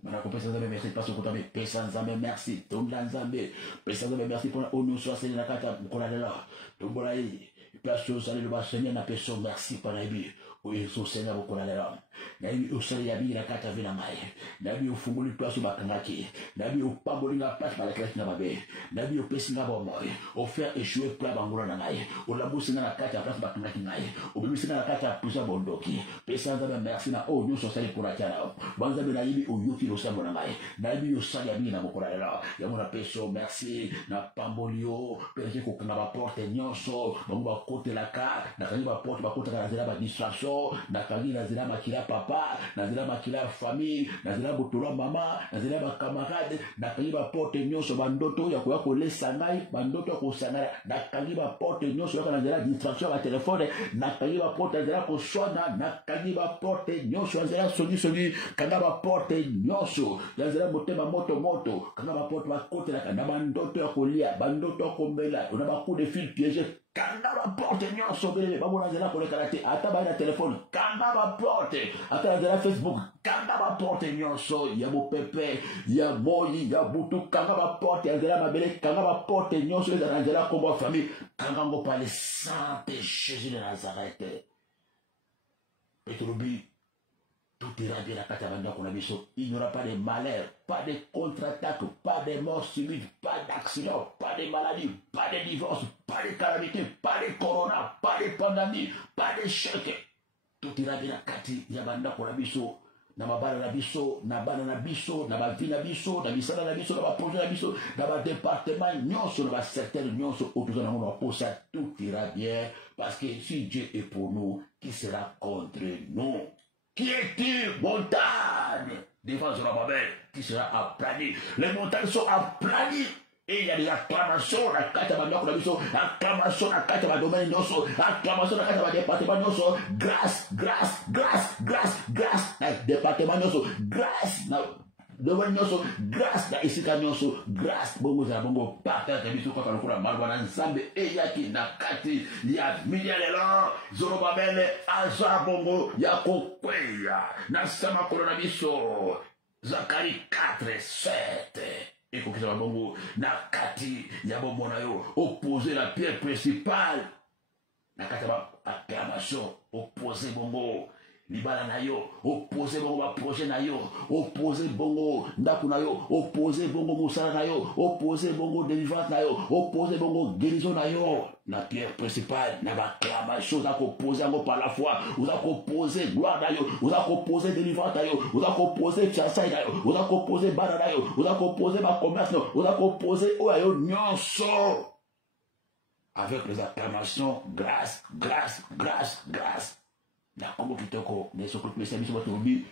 Bana kopesa nzambe merci parce que tambe pesa nzambe merci. Tonda nzambe pesa nzambe merci pour onu so aseli na kata mkola de la. Tombola yi. Place au salut le bas Seigneur na peso merci pour la vie. Oyo so Seigneur mkola de la. Na yi osali ya bi na kata vina mai. Na bi ofunguli place bakangaki. Na bi opamboli na place ba la classe na babe. Na bi opesi na bomo. O faire échouer pla bangola na ngai. O labusi na kata place bakangaki ngai. O bimisi na kata pusa bondoki. Pesa nzambe merci na oyo so sali pour la tiana. Banza be na yibi oyoki lo sambo na ngai. Na bi osali ya bi na mkola de la. Ya mona peso merci na pambolio. Pese ko kanga ba porte nyonso. Bango ba kote la ka. Na kangi ba porte ba kote na zela ba distraction. Na kangi na zela makila papa, nazela makila famille, nazela botola mama, nazela ba camarade, nakangi ba porte nyonso bandoto ya koya kolesa ngai, bandoto ya kosangana, nakangi ba porte nyonso ya nazela distraction ya telefone, nakangi ba porte nazela koswana, nakangi ba porte nyonso nazela soni kanga ba porte nyonso, nazela motema moto, kanga ba porte ba kote la kanga bandoto ya kolia, bandoto ya kombela, on a ba coup de fil piégé. Kanga ba porte nyonso bele babo nazela koleka te ata ba na telefone kanga ba porte ata na Facebook kanga ba porte nyonso ya bo pepe ya moyi ya butu kanga ba porte nazela mabele kanga ba porte nyonso ya nazela kombo famille kanga ngo pa le sang de Jésus de Nazareth Petrubi tout ira bien à Katabanda qu'on a vu. Il n'y aura pas de malheur, pas de contre-attaque, pas de mort subite, pas d'accident, pas de maladie, pas de divorce, pas de calamité, pas de corona, pas de pandémie, pas de choc. Tout ira bien à Kati, Yabanda qu'on a vu. Na mabala na biso, na bana na biso, na bavi na biso, na bisala na biso, na baprojet na biso, na ba département nyonso, na ba secteur nyonso, autour na mon pour ça, tout ira bien. Parce que si Dieu est pour nous, qui sera contre nous? Qui est-il, montagne? Devant Zorobabel, qui sera aplani. Les montagnes sont aplanies. Et il y a des acclamations, la carte à ma acclamation, la carte à ma domaine, acclamation, la carte à ma département, grâce, grâce, grâce, grâce, grâce, département, grâce, domaine, grâce, na isika nyonso, grâce, bongo za bongo, partage, biso kwa kalukula, marwana, nzambe, eyaki, na kati, ya milialelo, zorobabele, aza bongo, ya kokweya, na sama korona biso, Zacharie 4, 7. Et pour que ça va bon, nakati, yabombo na yo, opposer la pierre principale. Nakati ba acclamation, opposer bongo, libala na yo, opposer bongo ba projet na yo, opposer bongo ndaku na yo, opposer bongo musala na yo, opposer bongo délivrance na yo, opposer bongo guérison na yo. La pierre principale, n'a pas acclamation, vous avez opposé par la foi, vous avez opposé gloire d'ailleurs, vous avez opposé délivrance d'ailleurs, vous avez opposé chassaille d'ailleurs, vous avez opposé barra d'ailleurs, vous avez opposé ma commerce, vous avez opposé oayo nyonso. Avec les acclamations, grâce, grâce, grâce, grâce. La combo kitoko, les secours, les services, votre vie,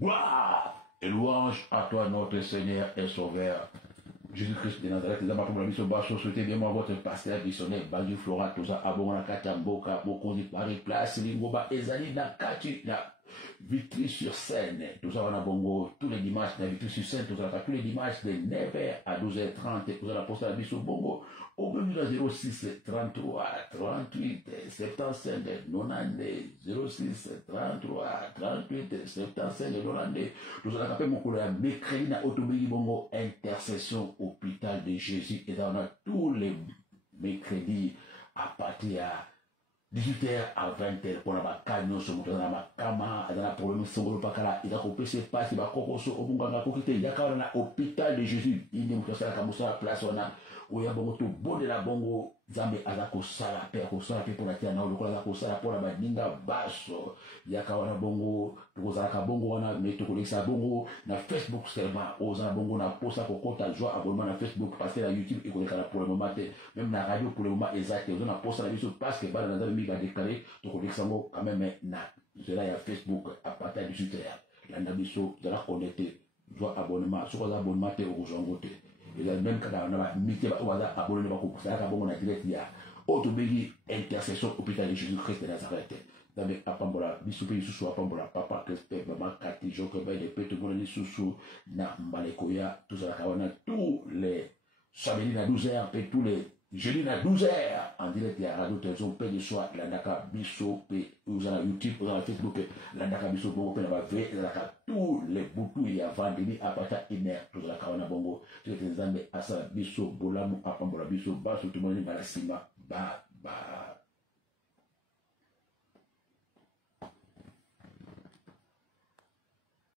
gloire et louange à toi, notre Seigneur et Sauveur. Jésus-Christ de Nazareth, les amateurs de la mission basse, souhaitez bien moi votre pasteur missionnaire, Bandu Flora, tout ça, abon la Katamboka, Bokondi, Paris, Place, Lingoba, Ezali, Nakati, na Vitry sur scène, tout ça, on a bongo, tous les dimanches, na Vitry sur scène, tout ça, tous les dimanches, de 9h à 12h30, tout ça, la poste à la mission bongo, au menu de 06 33 38 75 90 06 33 38 75 90 nous allons appeler mon collègue mercredi na autobili bongo intercession hôpital de Jésus et on a tous les mercredis à partir à 18h à 20h pour la canyon sur mon kama dans la problème songolo pakala il a coupé ses pas il va kokoso obunganga kokite yakara na hôpital de Jésus il ne me la kamusa place on a oya bongo to bonde la bongo zambe azako sala pe ko sala pe pour la tia na lokola azako sala pour la badinga baso yakara bongo to zaka bongo wana meto ko lekisa bongo na Facebook seulement oza bongo na posa ko kota joie abonnement na Facebook passer à YouTube et ko lekala pour le moment même na radio pour le moment exact on a posa la biso parce que bana na mi va déclarer to ko lekisa ngo quand même na cela ya Facebook à partir du 18h la nabiso de la connecter joie abonnement sur les abonnements te au jongote et la même quand on a mis wala abonné ba ko ça ka bongo na direct ya autobili intercession hôpital de Jésus-Christ de Nazareth dabe apambola bisupe isusu apambola papa respect maman kati joke ba de peto bona lisusu na mbaleko tout ça ka wana tous les samedi na 12h et tous les jeudi na 12h en direct ya radio télévision pe de soir la daka biso pe uzana YouTube uzana Facebook la daka biso bongo pe na ba vrai la daka tous les boutou ya vendredi à partir de tout ça ka wana bongo c'est que nzambe asa biso bolamu apambola biso baso tout le monde na sima ba